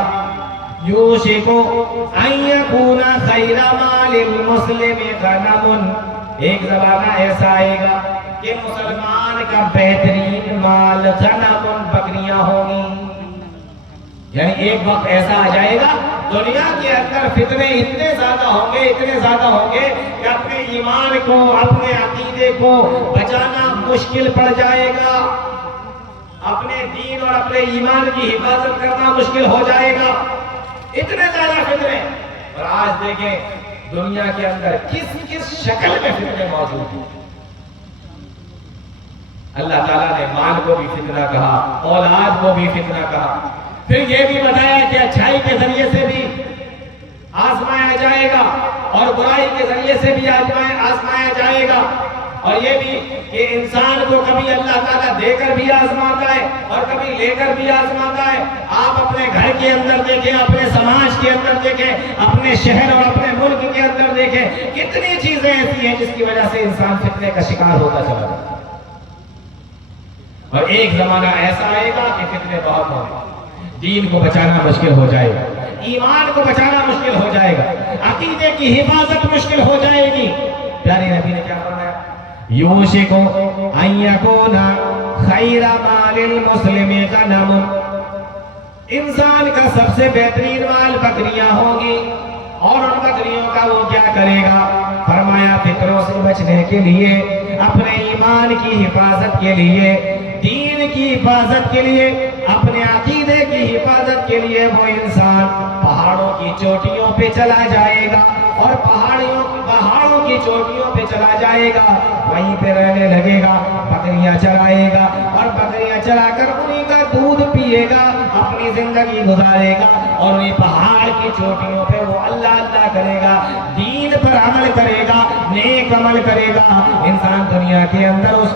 یوشک ان یکون خیر مال المسلم غنم. ایک زمانہ ایسا آئے گا کہ مسلمان کا بہترین مال غنم, بکریاں ہوں گی. یعنی ایک وقت ایسا آ جائے گا دنیا کے اندر فتنے اتنے زیادہ ہوں گے, اتنے زیادہ ہوں گے کہ اپنے ایمان کو, اپنے عقیدے کو بچانا مشکل پڑ جائے گا, اپنے دین اور اپنے ایمان کی حفاظت کرنا مشکل ہو جائے گا. اتنے زیادہ فتنے. اور آج دیکھیں دنیا کے اندر کس کس شکل میں فتنے موجود ہیں. اللہ تعالیٰ نے مال کو بھی فتنہ کہا, اولاد کو بھی فتنہ کہا, پھر یہ بھی بتایا کہ اچھائی کے ذریعے سے بھی آزمایا جائے گا اور برائی کے ذریعے سے بھی آزمایا جائے گا. اور یہ بھی کہ انسان کو کبھی اللہ تعالیٰ دے کر بھی آزماتا ہے اور کبھی لے کر بھی آزماتا ہے. آپ اپنے گھر کے اندر دیکھیں, اپنے سماج کے اندر دیکھیں, اپنے شہر اور اپنے ملک کے اندر دیکھیں, کتنی چیزیں ایسی ہیں جس کی وجہ سے انسان فتنے کا شکار ہوتا چلا جاتا ہے. اور ایک زمانہ ایسا آئے گا کہ فتنے بہت ہوں گے, دین کو بچانا مشکل ہو جائے گا, ایمان کو بچانا مشکل ہو جائے گا, عقیدے کی حفاظت مشکل ہو جائے گی. پیارے نبی نے کیا فرمایا یوشک ان یکون خیر مال المسلم غنم. انسان کا سب سے بہترین مال بکریاں ہوں گی, اور ان بکریوں کا وہ کیا کرے گا؟ فرمایا فطروں سے بچنے کے لیے, اپنے ایمان کی حفاظت کے لیے, دین کی حفاظت کے لیے, اپنے عقیدے کی حفاظت کے لیے وہ انسان پہاڑوں کی چوٹیوں پہ چلا جائے گا, اور پہاڑوں کی چوٹیوں پہ چلا جائے گا, وہیں پہ رہنے لگے گا, بکریاں چرائے گا, اور بکریاں چرا کر انہیں کا دودھ پیے گا, اپنی زندگی گزارے گا, اور انہیں پہاڑ کی چوٹیوں پہ وہ اللہ اللہ کرے گا, دین دین پر عمل کرے گا، نیک عمل کرے گا، انسان دنیا کے اندر اس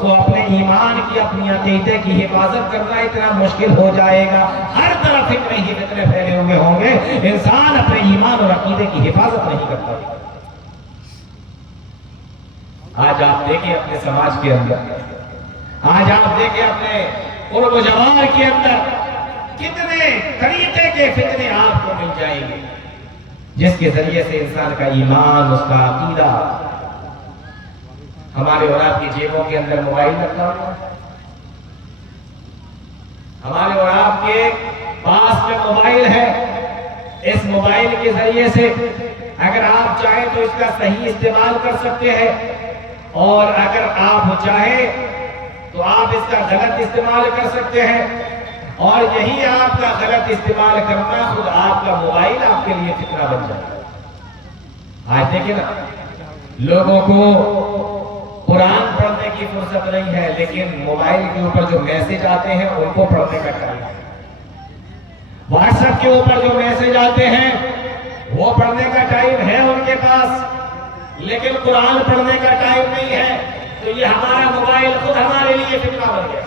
کو اپنے ایمان کی، اپنی عقیدے کی حفاظت کرنا اتنا مشکل ہو جائے گا، ہر طرف اتنے ہی فتنے پھیلے ہوئے ہوں گے، انسان اپنے ایمان اور عقیدے کی حفاظت نہیں کرتا۔ آج آپ دیکھیں اپنے سماج کے اندر، آج آپ دیکھیں اپنے قرب و جوار کے اندر کتنے طریقے کے فتنے آپ کو مل جائیں گے، جس کے ذریعے سے انسان کا ایمان، اس کا عقیدہ۔ ہمارے اور آپ کی جیبوں کے اندر موبائل رکھا ہوا ہے، ہمارے اور آپ کے پاس میں موبائل ہے، اس موبائل کے ذریعے سے اگر آپ چاہیں تو اس کا صحیح استعمال کر سکتے ہیں، اور اگر آپ چاہیں تو آپ اس کا غلط استعمال کر سکتے ہیں، اور یہی آپ کا غلط استعمال کرنا خود آپ کا موبائل آپ کے لیے فتنہ بن جائے گا۔ آج دیکھیں نا، لوگوں کو قرآن پڑھنے کی فرصت نہیں ہے، لیکن موبائل کے اوپر جو میسج آتے ہیں ان کو پڑھنے کا ٹائم ہے، واٹس ایپ کے اوپر جو میسج آتے ہیں وہ پڑھنے کا ٹائم ہے ان کے پاس، لیکن قرآن پڑھنے کا ٹائم نہیں ہے۔ تو یہ ہمارا موبائل خود ہمارے لیے فتنہ بن گیا۔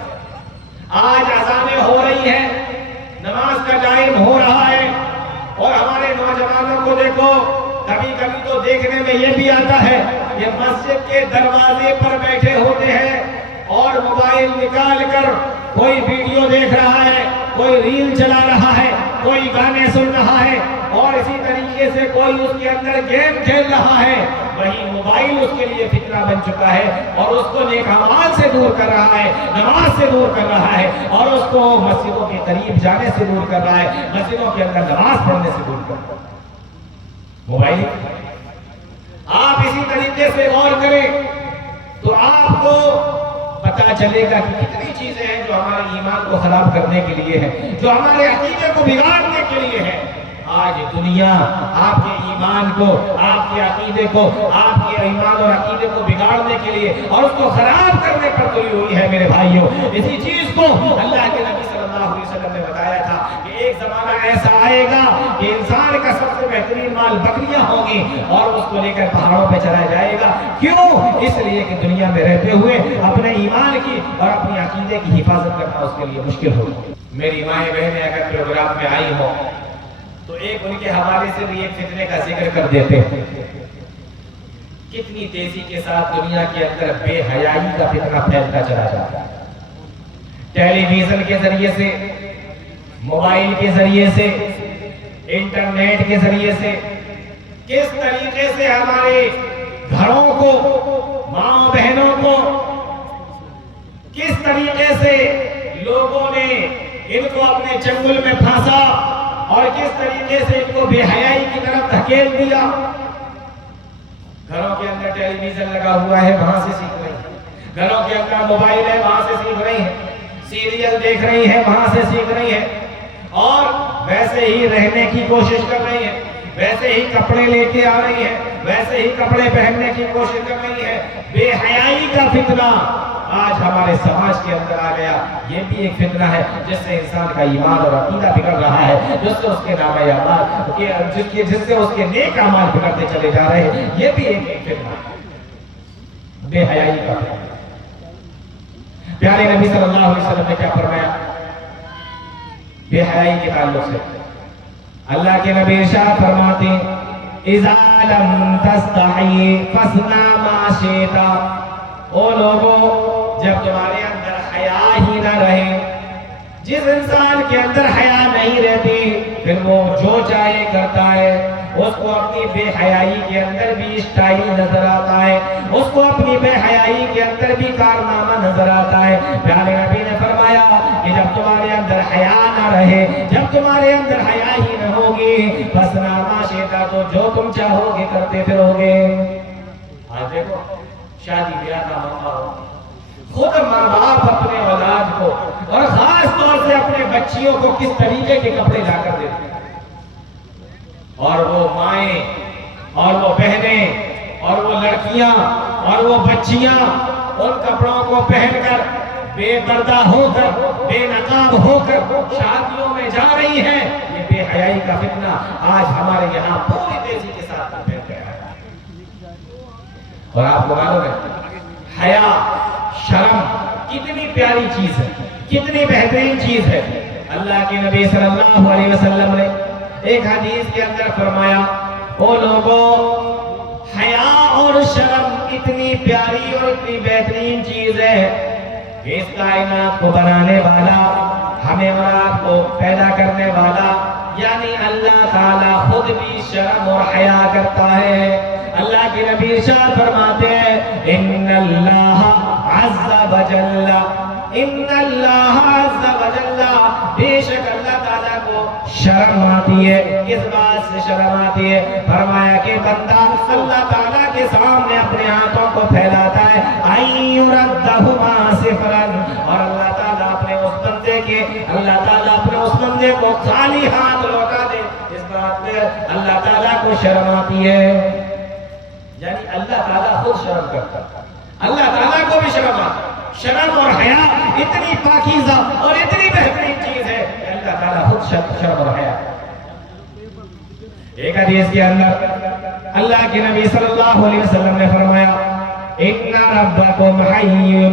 آج اذانیں ہو رہی ہیں، نماز کا ٹائم ہو رہا ہے، اور ہمارے نوجوانوں کو دیکھو، کبھی کبھی تو دیکھنے میں یہ بھی آتا ہے، یہ مسجد کے دروازے پر بیٹھے ہوتے ہیں اور موبائل نکال کر کوئی ویڈیو دیکھ رہا ہے، کوئی ریل چلا رہا ہے، کوئی گانے سن رہا ہے، اور اسی طریقے سے کوئی اس کے اندر گیم کھیل رہا ہے۔ وہی موبائل اس کے لیے فتنہ بن چکا ہے، اور اس کو نیک اعمال سے دور کر رہا ہے، نماز سے دور کر رہا ہے، اور اس کو مسجدوں کے قریب جانے سے دور کر رہا ہے، مسجدوں کے اندر نماز پڑھنے سے دور کر رہا ہے۔ موبائل آپ اسی طریقے سے غور کریں تو آپ کو پتا چلے گا کہ کتنی چیزیں ہیں جو ہمارے ایمان کو خراب کرنے کے لیے ہیں، جو ہمارے عقیدے کو بگاڑنے کے لیے ہے۔ آج دنیا آپ کے ایمان کو، آپ کے عقیدے کو، آپ کے ایمان اور عقیدے کو بگاڑنے کے لیے اور اس کو خراب کرنے پر تلی ہوئی ہے میرے بھائیوں۔ اسی چیز کو اللہ کے نبی صلی اللہ علیہ وسلم نے بتایا تھا کہ ایک زمانہ ایسا آئے گا کہ انسان کا سب سے بہترین مال بکریاں ہوں گی، اور اس کو لے کر پہاڑوں پہ چلا جائے گا۔ کیوں؟ اس لیے کہ دنیا میں رہتے ہوئے اپنے ایمان کی اور اپنی عقیدے کی حفاظت کرنا اس کے لیے مشکل ہوگی۔ میری مائیں بہنیں اگر پروگرام میں آئی ہوں تو ایک ان کے حوالے سے بھی ایک فتنے کا ذکر کر دیتے ہیں۔ کتنی تیزی کے ساتھ دنیا کے اندر بے حیائی کا فتنہ پھیلتا چلا جاتا ہے، ٹیلی ویژن کے ذریعے سے، موبائل کے ذریعے سے، انٹرنیٹ کے ذریعے سے کس طریقے سے ہمارے گھروں کو، ماں بہنوں کو کس طریقے سے لوگوں نے ان کو اپنے چنگل میں پھانسا، اور کس طریقے سے ان کو بے حیائی کی طرف دھکیل دیا۔ گھروں کے اندر ٹیلی ویژن لگا ہوا ہے، وہاں سے سیکھ رہی ہیں، گھروں کے اندر موبائل ہے، وہاں سے سیکھ رہی ہیں، سیریل دیکھ رہی ہیں، وہاں سے سیکھ رہی ہیں، اور ویسے ہی رہنے کی کوشش کر رہی ہیں، ویسے ہی کپڑے لے کے آ رہی ہیں، ویسے ہی کپڑے پہننے کی کوشش کر رہی ہے۔ بے حیائی کا فتنہ آج ہمارے سماج کے اندر آ گیا۔ یہ بھی ایک فتنہ ہے جس سے انسان کا ایمان اور عقیدہ بگڑ رہا ہے، جس سے اس کے نام اعمال، جس سے اس کے نیک اعمال بگڑتے چلے جا رہے ہیں۔ یہ بھی ایک فتنہ ہے، بے حیائی کا فتنہ۔ پیارے نبی صلی اللہ علیہ وسلم نے کیا فرمایا بے حیائی کے تعلق سے؟ اللہ کے نبی ارشاد فرماتے ہیں، اذا لم تستحی فاصنع ما شئت۔ او لوگوں، جب تمہارے اندر حیا ہی نہ رہے، جس انسان کے اندر حیا نہیں رہتی پھر وہ جو چاہے کرتا ہے، اس کو اپنی بے حیائی کے اندر بھی اسٹائل نظر آتا ہے، اس کو اپنی بے حیائی کے اندر بھی کارنامہ نظر آتا ہے۔ پیارے نبی نے فرمایا کہ جب تمہارے اندر حیا نہ رہے، جب تمہارے اندر حیا ہی نہ ہوگی، فاصنع ما شئت، تو جو تم چاہو گے کرتے پھرو گے۔ آج دیکھو شادی بیاہ کا موقع ہو، خود ماں باپ اپنے اولاد کو اور خاص طور سے اپنے بچیوں کو کس طریقے کے کپڑے لا کر دیتے ہیں، اور وہ مائیں اور وہ بہنیں اور وہ لڑکیاں اور وہ بچیاں ان کپڑوں کو پہن کر بے پردہ ہو کر، بے نقاب ہو کر شادیوں میں جا رہی ہیں۔ یہ بے حیائی کا فتنہ آج ہمارے یہاں پوری تیزی کے ساتھ پھیل گیا۔ اور آپ کو معلوم ہے حیا شرم کتنی پیاری چیز ہے، کتنی بہترین چیز ہے. اللہ کے نبی صلی اللہ علیہ وسلم نے ایک حدیث کے اندر فرمایا او لوگوں حیا اور شرم اتنی پیاری اور اتنی بہترین چیز ہے کہ اس کائنات کو بنانے والا، ہمیں اور آپ کو پیدا کرنے والا یعنی اللہ تعالیٰ خود بھی شرم اور حیا کرتا ہے. اللہ کے نبی ارشاد فرماتے ہیں ان اللہ عز وجل، ان اللہ عز وجل، بے شک اللہ تعالیٰ کو شرم آتی ہے. کس بات سے شرم آتی ہے؟ فرمایا کہ بندہ اللہ تعالیٰ کے سامنے اپنے ہاتھوں کو پھیلاتا ہے ایردہما صفرا، اور اللہ تعالیٰ اپنے اس بندے کے، اللہ تعالیٰ اپنے اس بندے کو خالی ہاتھ لوٹا دے. اس بات پہ اللہ تعالیٰ کو شرم آتی ہے. یعنی اللہ تعالیٰ خود شرم کرتا ہے، اللہ تعالیٰ کو بھی شرم آتا ہے. شرم اور حیا اتنی پاکیزہ اور اتنی بہترین چیز ہے کہ اللہ تعالیٰ خود شرم اور حیا. ایک حدیث کے اندر اللہ کے نبی صلی اللہ علیہ وسلم نے فرمایا ان ربکم حی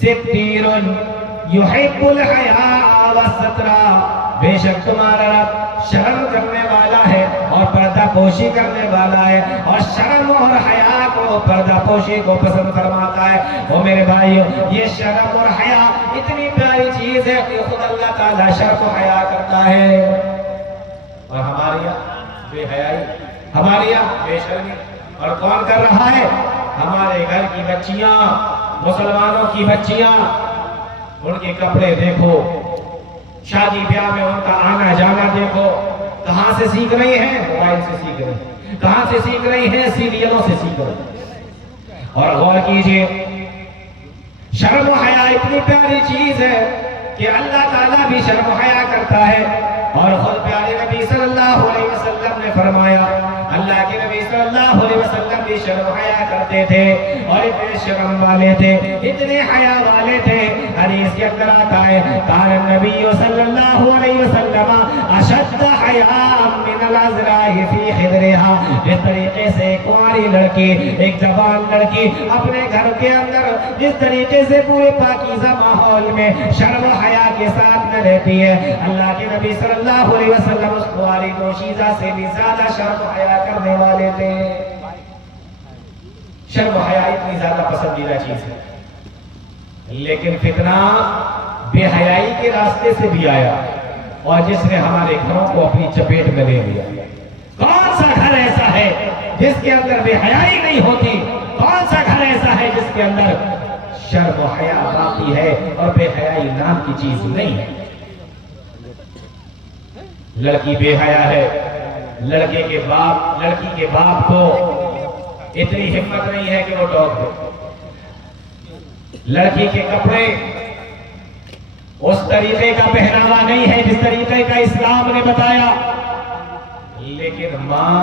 ستیر یحب الحیاء والستر، بے شک تمہارا رب شرم کرنے والا ہے اور پردہ پوشی کرنے والا ہے، اور شرم اور حیا کو، پردہ پوشی کو پسند فرماتا ہے. وہ میرے بھائیو یہ شرم اور حیا اتنی پیاری چیز ہے کہ خود اللہ تعالیٰ شرم و حیا کرتا ہے. اور ہمارے یہاں بے حیائی، ہمارے یہاں بے شرمی، اور کون کر رہا ہے؟ ہمارے گھر کی بچیاں، مسلمانوں کی بچیاں. ان کے کپڑے دیکھو، شادی بیاہ میں ان کا آنا جانا دیکھو. کہاں سے سیکھ رہی ہیں؟ موبائل سے سیکھ رہی ہیں. کہاں سے سیکھ رہی ہیں؟ سیریلوں سے سیکھ رہی ہیں. اور غور کیجئے شرم و حیا اتنی پیاری چیز ہے کہ اللہ تعالیٰ بھی شرم و حیا کرتا ہے. اور خود پیارے نبی صلی اللہ علیہ وسلم نے فرمایا، اللہ کے نبی صلی اللہ علیہ وسلم بھی شرم و حیا کرتے تھے اور اتنے شرم والے تھے، اتنے حیا والے تھے. حدیث کے اندر آتا ہے کان النبی صلی اللہ علیہ وسلم اشد حیاء من العذراء فی خدرها. جس طریقے سے ایک کنواری لڑکی، ایک جوان لڑکی اپنے گھر کے اندر جس طریقے سے پورے پاکیزہ ماحول میں شرم و حیا کے ساتھ میں رہتی ہے، اللہ کے نبی صلی اللہ علیہ وسلم اس کنواری دوشیزہ سے بھی زیادہ شرم و حیا کرنے والے تھے. شرم و حیا اتنی زیادہ پسندیدہ چیز ہے. لیکن فتنہ بے حیائی کے راستے سے بھی آیا اور جس نے ہمارے گھروں کو اپنی چپیٹ میں لے لیا. کون سا گھر ایسا ہے جس کے اندر بے حیائی نہیں ہوتی؟ کون سا گھر ایسا ہے جس کے اندر شرم و حیا باقی ہے اور بے حیائی نام کی چیز نہیں ہے؟ لڑکی بے حیا ہے، لڑکی کے باپ کو اتنی ہمت نہیں ہے کہ وہ ٹوک دے. لڑکی کے کپڑے اس طریقے کا پہناوا نہیں ہے جس طریقے کا اسلام نے بتایا، لیکن ماں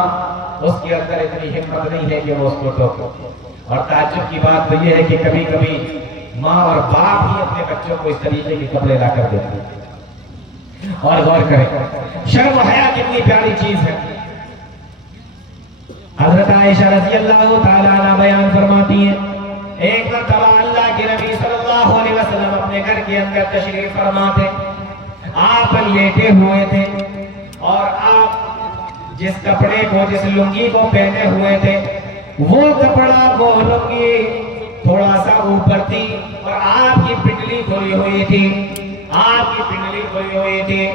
اس کے اندر اتنی ہمت نہیں ہے کہ وہ اس کو ٹوکے. اور تعجب کی بات تو یہ ہے کہ کبھی کبھی ماں اور باپ ہی اپنے بچوں کو اس طریقے کے کپڑے لا کر دیتے ہیں. اور غور کریں شرم و حیا کتنی پیاری چیز ہے. حضرت عائشہ رضی اللہ تعالیٰ عنہ بیان فرماتی ہیں ایک مرتبہ اللہ کے نبی صلی اللہ علیہ وسلم اپنے گھر کے اندر تشریف فرما تھے. آپ لیٹے ہوئے تھے اور آپ جس کپڑے کو، جس لنگی کو پہنے ہوئے تھے، وہ کپڑا، وہ لنگی تھوڑا سا اوپر تھی اور آپ کی پنڈلی کھلی ہوئی تھی. آپ کی پنڈلی کھلی ہوئی تھی.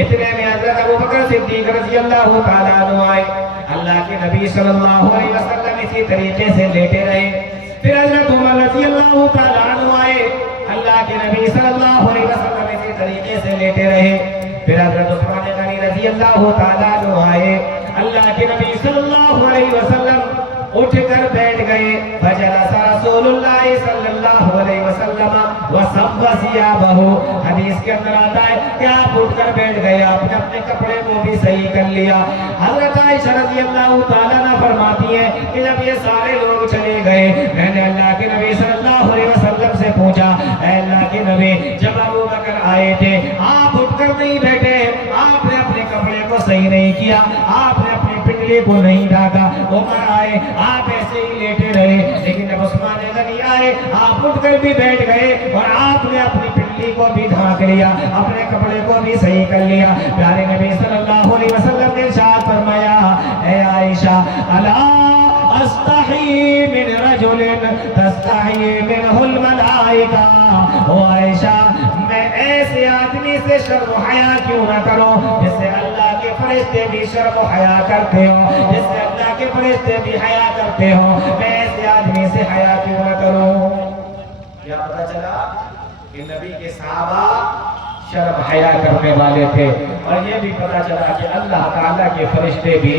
اتنے میں حضرت ابوبکر صدیق رضی اللہ تعالیٰ عنہ آئے. اللہ کے نبی صلی اللہ علیہ وسلم اسی طریقے سے لیٹے رہے. پھر حضرت عمر رضی اللہ تعالیٰ عنہ آئے. اللہ کے نبی صلی اللہ علیہ وسلم اسی طریقے سے لیٹے رہے. پھر حضرت عثمان غنی رضی اللہ تعالیٰ عنہ آئے. اللہ کے نبی صلی اللہ علیہ وسلم اٹھ کر بیٹھ گئے. فجلس رسول اللہ صلی اللہ علیہ وسلم وصب ثيابه. حدیث کے اندر آتا ہے کہ آپ اٹھ کر بیٹھ گئے، آپ نے اپنے کپڑے کو بھی صحیح کر لیا. حضرت عائشہ رضی اللہ تعالیٰ عنہ فرماتی ہے کہ جب یہ سارے لوگ چلے گئے، میں نے اللہ کے نبی صلی اللہ علیہ وسلم سے پوچھا، اے اللہ کے نبی، جب ابو بکر آئے تھے آپ اٹھ کر نہیں بیٹھے، آپ نے اپنے کپڑے کو صحیح نہیں کیا، آپ نے اپنی پنڈلی کو نہیں ڈھاکا. عمر آئے, آپ ایسے ہی لیٹے رہے, لیکن جب عثمان غنی آئے آپ اٹھ کر بھی بیٹھ گئے اور آپ نے اپنی پنڈلی کو بھی ڈھانک لیا, اپنے کپڑے کو بھی صحیح کر لیا. پیارے نبی صلی اللہ علیہ وسلم نے ارشاد فرمایا, اے عائشہ, الا استحی من رجل تستحی منہ الملائکہ. او عائشہ, میں ایسے آدمی سے شرم و حیا کیوں نہ کروں جس سے اللہ کے فرشتے بھی شرم و حیا کرتے ہو, جس سے اللہ کے فرشتے بھی حیا کرتے ہو, میں ایسے آدمی سے حیا کیوں نہ کروں. کیا پتہ چلا کہ نبی کے صحابہ شرم حیا کرنے والے تھے, اور یہ بھی پتہ چلا کہ اللہ تعالیٰ کے فرشتے بھی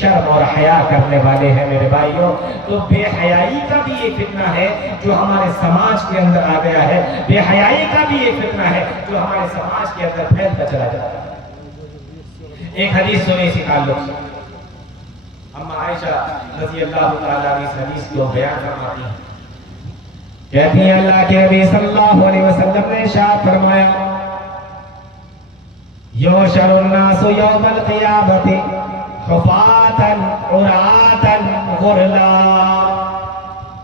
شرم اور حیا کرنے والے ہیں. میرے بھائیوں, تو بے حیائی کا بھی ایک فتنہ ہے جو ہمارے سماج کے اندر آ گیا ہے. بے حیائی کا بھی ایک فتنہ ہے جو ہمارے سماج کے اندر پھیلتا چلا جاتا ہے. ایک حدیث سنی اسی تعلق سے. اما عائشہ رضی اللہ تعالیٰ عنہ اس حدیث کو بیان فرماتی ہیں, کہتی ہیں اللہ کے نبی صلی اللہ علیہ وسلم نے ارشاد فرمایا, یحشر الناس یوم القیامت حفاۃ عراۃ غرلا.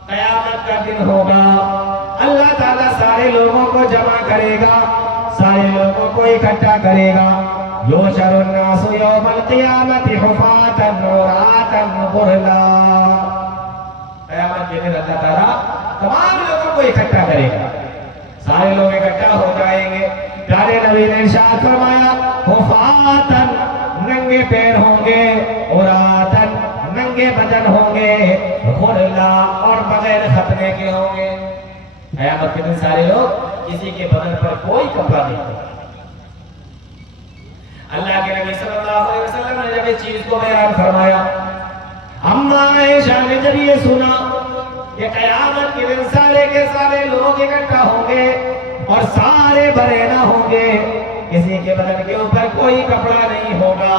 قیامت کا دن ہوگا, اللہ تعالیٰ سارے لوگوں کو جمع کرے گا, سارے لوگوں کو اکٹھا کرے گا. یحشر الناس یوم القیامت حفاۃ عراۃ غرلا. قیامت کے دن اللہ تعالیٰ تمام لوگوں کو اکٹھا کرے گا, سارے لوگ اکٹھا ہو جائیں گے. پیارے نبی نے ارشاد فرمایا, حفاتن, ننگے پیر ہوں گے, عراتن, ننگے بدن ہوں گے, غرلا, اور بغیر ختنے کے ہوں گے. قیامت کے دن سارے لوگ, کسی کے بدن پر کوئی کپڑا نہیں ہوگا. اللہ کے نبی صلی اللہ علیہ وسلم نے جب اس چیز کو بیان فرمایا, اما عائشہ نے جب یہ سنا کہ قیامت کے دن سارے کے سارے لوگ اکٹھا ہوں گے اور سارے برہنہ ہوں گے, کسی کے بدن کے اوپر کوئی کپڑا نہیں ہوگا,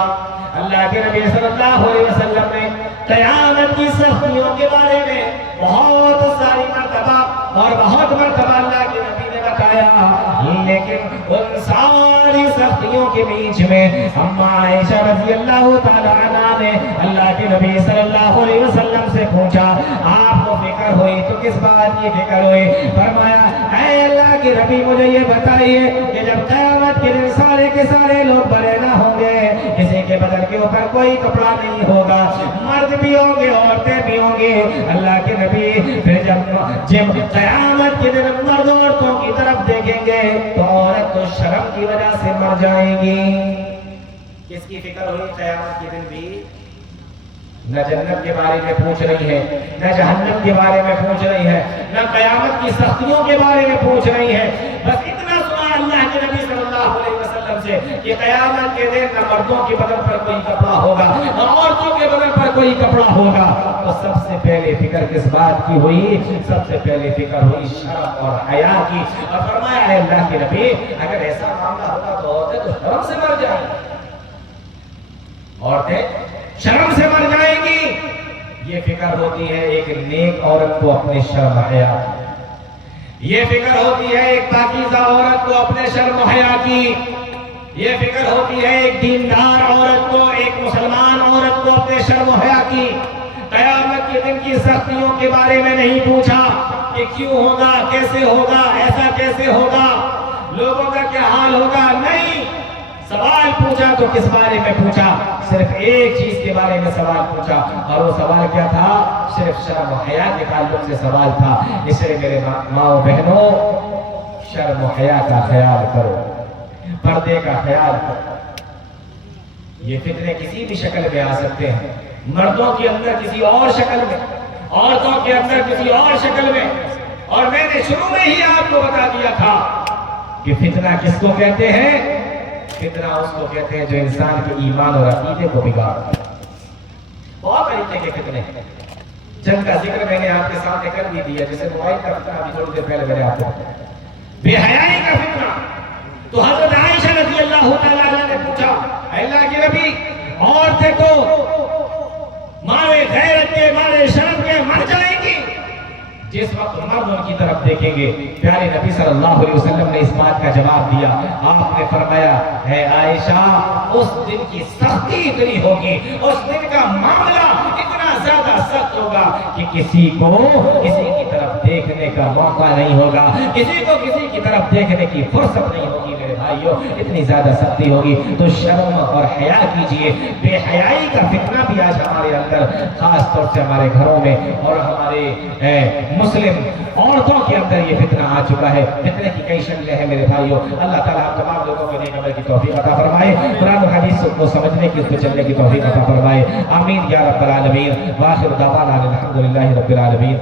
اللہ کے نبی صلی اللہ علیہ وسلم نے قیامت کی سختیوں کے بارے میں بہت ساری مرتبہ اور بہت مرتبہ اللہ کے نبی نے بتایا. لیکن ان ساری سختیوں کے بیچ میں اما عائشہ رضی اللہ تعالی عنہا نے اللہ کے نبی صلی اللہ علیہ وسلم سے پوچھا, آپ کو فکر ہوئی تو کس بات کی فکر ہوئی؟ فرمایا, اے اللہ کے نبی, مجھے یہ بتائیے کہ جب قیامت کے دن سارے کے سارے لوگ برہنہ ہوں گے, کسی کے بدن کے اوپر کوئی کپڑا نہیں ہوگا, مرد بھی ہوں گے, عورتیں بھی ہوں گے, اللہ کے نبی پھر جب قیامت کے دن مرد عورتوں کی طرف دیکھیں گے تو عورت تو شرم کی وجہ سے مر جائیں گی. کس کی فکر ہوئی قیامت کے دن بھی؟ نہ جنت کے بارے میں پوچھ رہی ہے, نہ جہنم کے بارے میں پوچھ رہی ہے, نہ قیامت کی سختیوں کے بارے میں پوچھ رہی ہے. بس اتنا سنا اللہ کے نبی صلی اللہ علیہ وسلم سے کہ قیامت کے دن نہ مردوں کے بدن پر کوئی کپڑا ہوگا, نہ عورتوں کے بدن پر کوئی کپڑا ہوگا. تو سب سے پہلے فکر کس بات کی ہوئی؟ سب سے پہلے فکر ہوئی شرم اور حیا کی. اور فرمایا, اے اللہ کے نبی, اگر ایسا معاملہ ہوگا تو عورتیں تو شرم سے مر جائیں گی, عورتیں شرم سے مر جائیں گی. یہ فکر ہوتی ہے ایک نیک عورت کو اپنے شرم حیا کی, یہ فکر ہوتی ہے ایک پاکیزہ عورت کو اپنے شرم حیا کی, یہ فکر ہوتی ہے ایک دیندار عورت کو, ایک مسلمان عورت کو اپنے شرم حیا کی. قیامت کے دن کی سختیوں کے بارے میں نہیں پوچھا کہ کیوں ہوگا, کیسے ہوگا, ایسا کیسے ہوگا, لوگوں کا کیا حال ہوگا, نہیں. سوال پوچھا تو کس بارے میں پوچھا؟ صرف ایک چیز کے بارے میں سوال پوچھا, اور وہ سوال کیا تھا؟ صرف شرم و حیا کے تعلق سے سوال تھا. اس لیے میرے ماؤں بہنوں, شرم و حیا کا خیال کرو, پردے کا خیال کرو. یہ فتنے کسی بھی شکل میں آ سکتے ہیں, مردوں کے اندر کسی اور شکل میں, عورتوں کے اندر کسی اور شکل میں. اور میں نے شروع میں ہی آپ کو بتا دیا تھا کہ فتنہ کس کو کہتے ہیں؟ فتنہ اس کو کہتے ہیں جو انسان کے ایمان اور عقیدے کو بگاڑتا ہے. بہت طریقے کے فتنے ہیں جن کا ذکر میں نے آپ کے سامنے کر بھی دیا, جیسے موبائل کا فتنہ بھی تھوڑی دیر پہلے میں نے آپ کو, بے حیائی کا فتنہ. تو حضرت عائشہ رضی اللہ تعالیٰ عنہا نے پوچھا, اے اللہ کے نبی, عورتیں تو مارے غیرت کے, مارے شرم کے مر جائیں گی. جس وقت مرد ان کی طرف دیکھیں گے۔ پیارے نبی صلی اللہ علیہ وسلم نے اس بات کا جواب دیا، آپ نے فرمایا ہے عائشہ اس دن کی سختی اتنی ہوگی، اس دن کا معاملہ اتنا زیادہ سخت ہوگا کہ کسی کو کسی کی طرف دیکھنے کا موقع نہیں ہوگا، کسی کو کسی کی طرف دیکھنے کی فرصت نہیں ہوگی میرے بھائیوں، اتنی زیادہ سختی ہوگی۔ تو شرم اور حیا کیجئے، بے حیائی کا فتنہ بھی آج ہمارے اندر خاص طور سے ہمارے گھروں میں اور ہمارے مسلم عورتوں کے اندر یہ فتنہ آ چکا ہے۔ فتنے کی کئی شکلیں ہیں میرے بھائیوں، اللہ تعالیٰ ہم تمام لوگوں کو نیک عمل کی توفیق عطا فرمائے، قرآن و حدیث کو سمجھنے کی، اس پہ چلنے کی توفیق عطا فرمائے، آمین یا رب العالمین۔ وآخر دعوانا الحمدللہ رب العالمین۔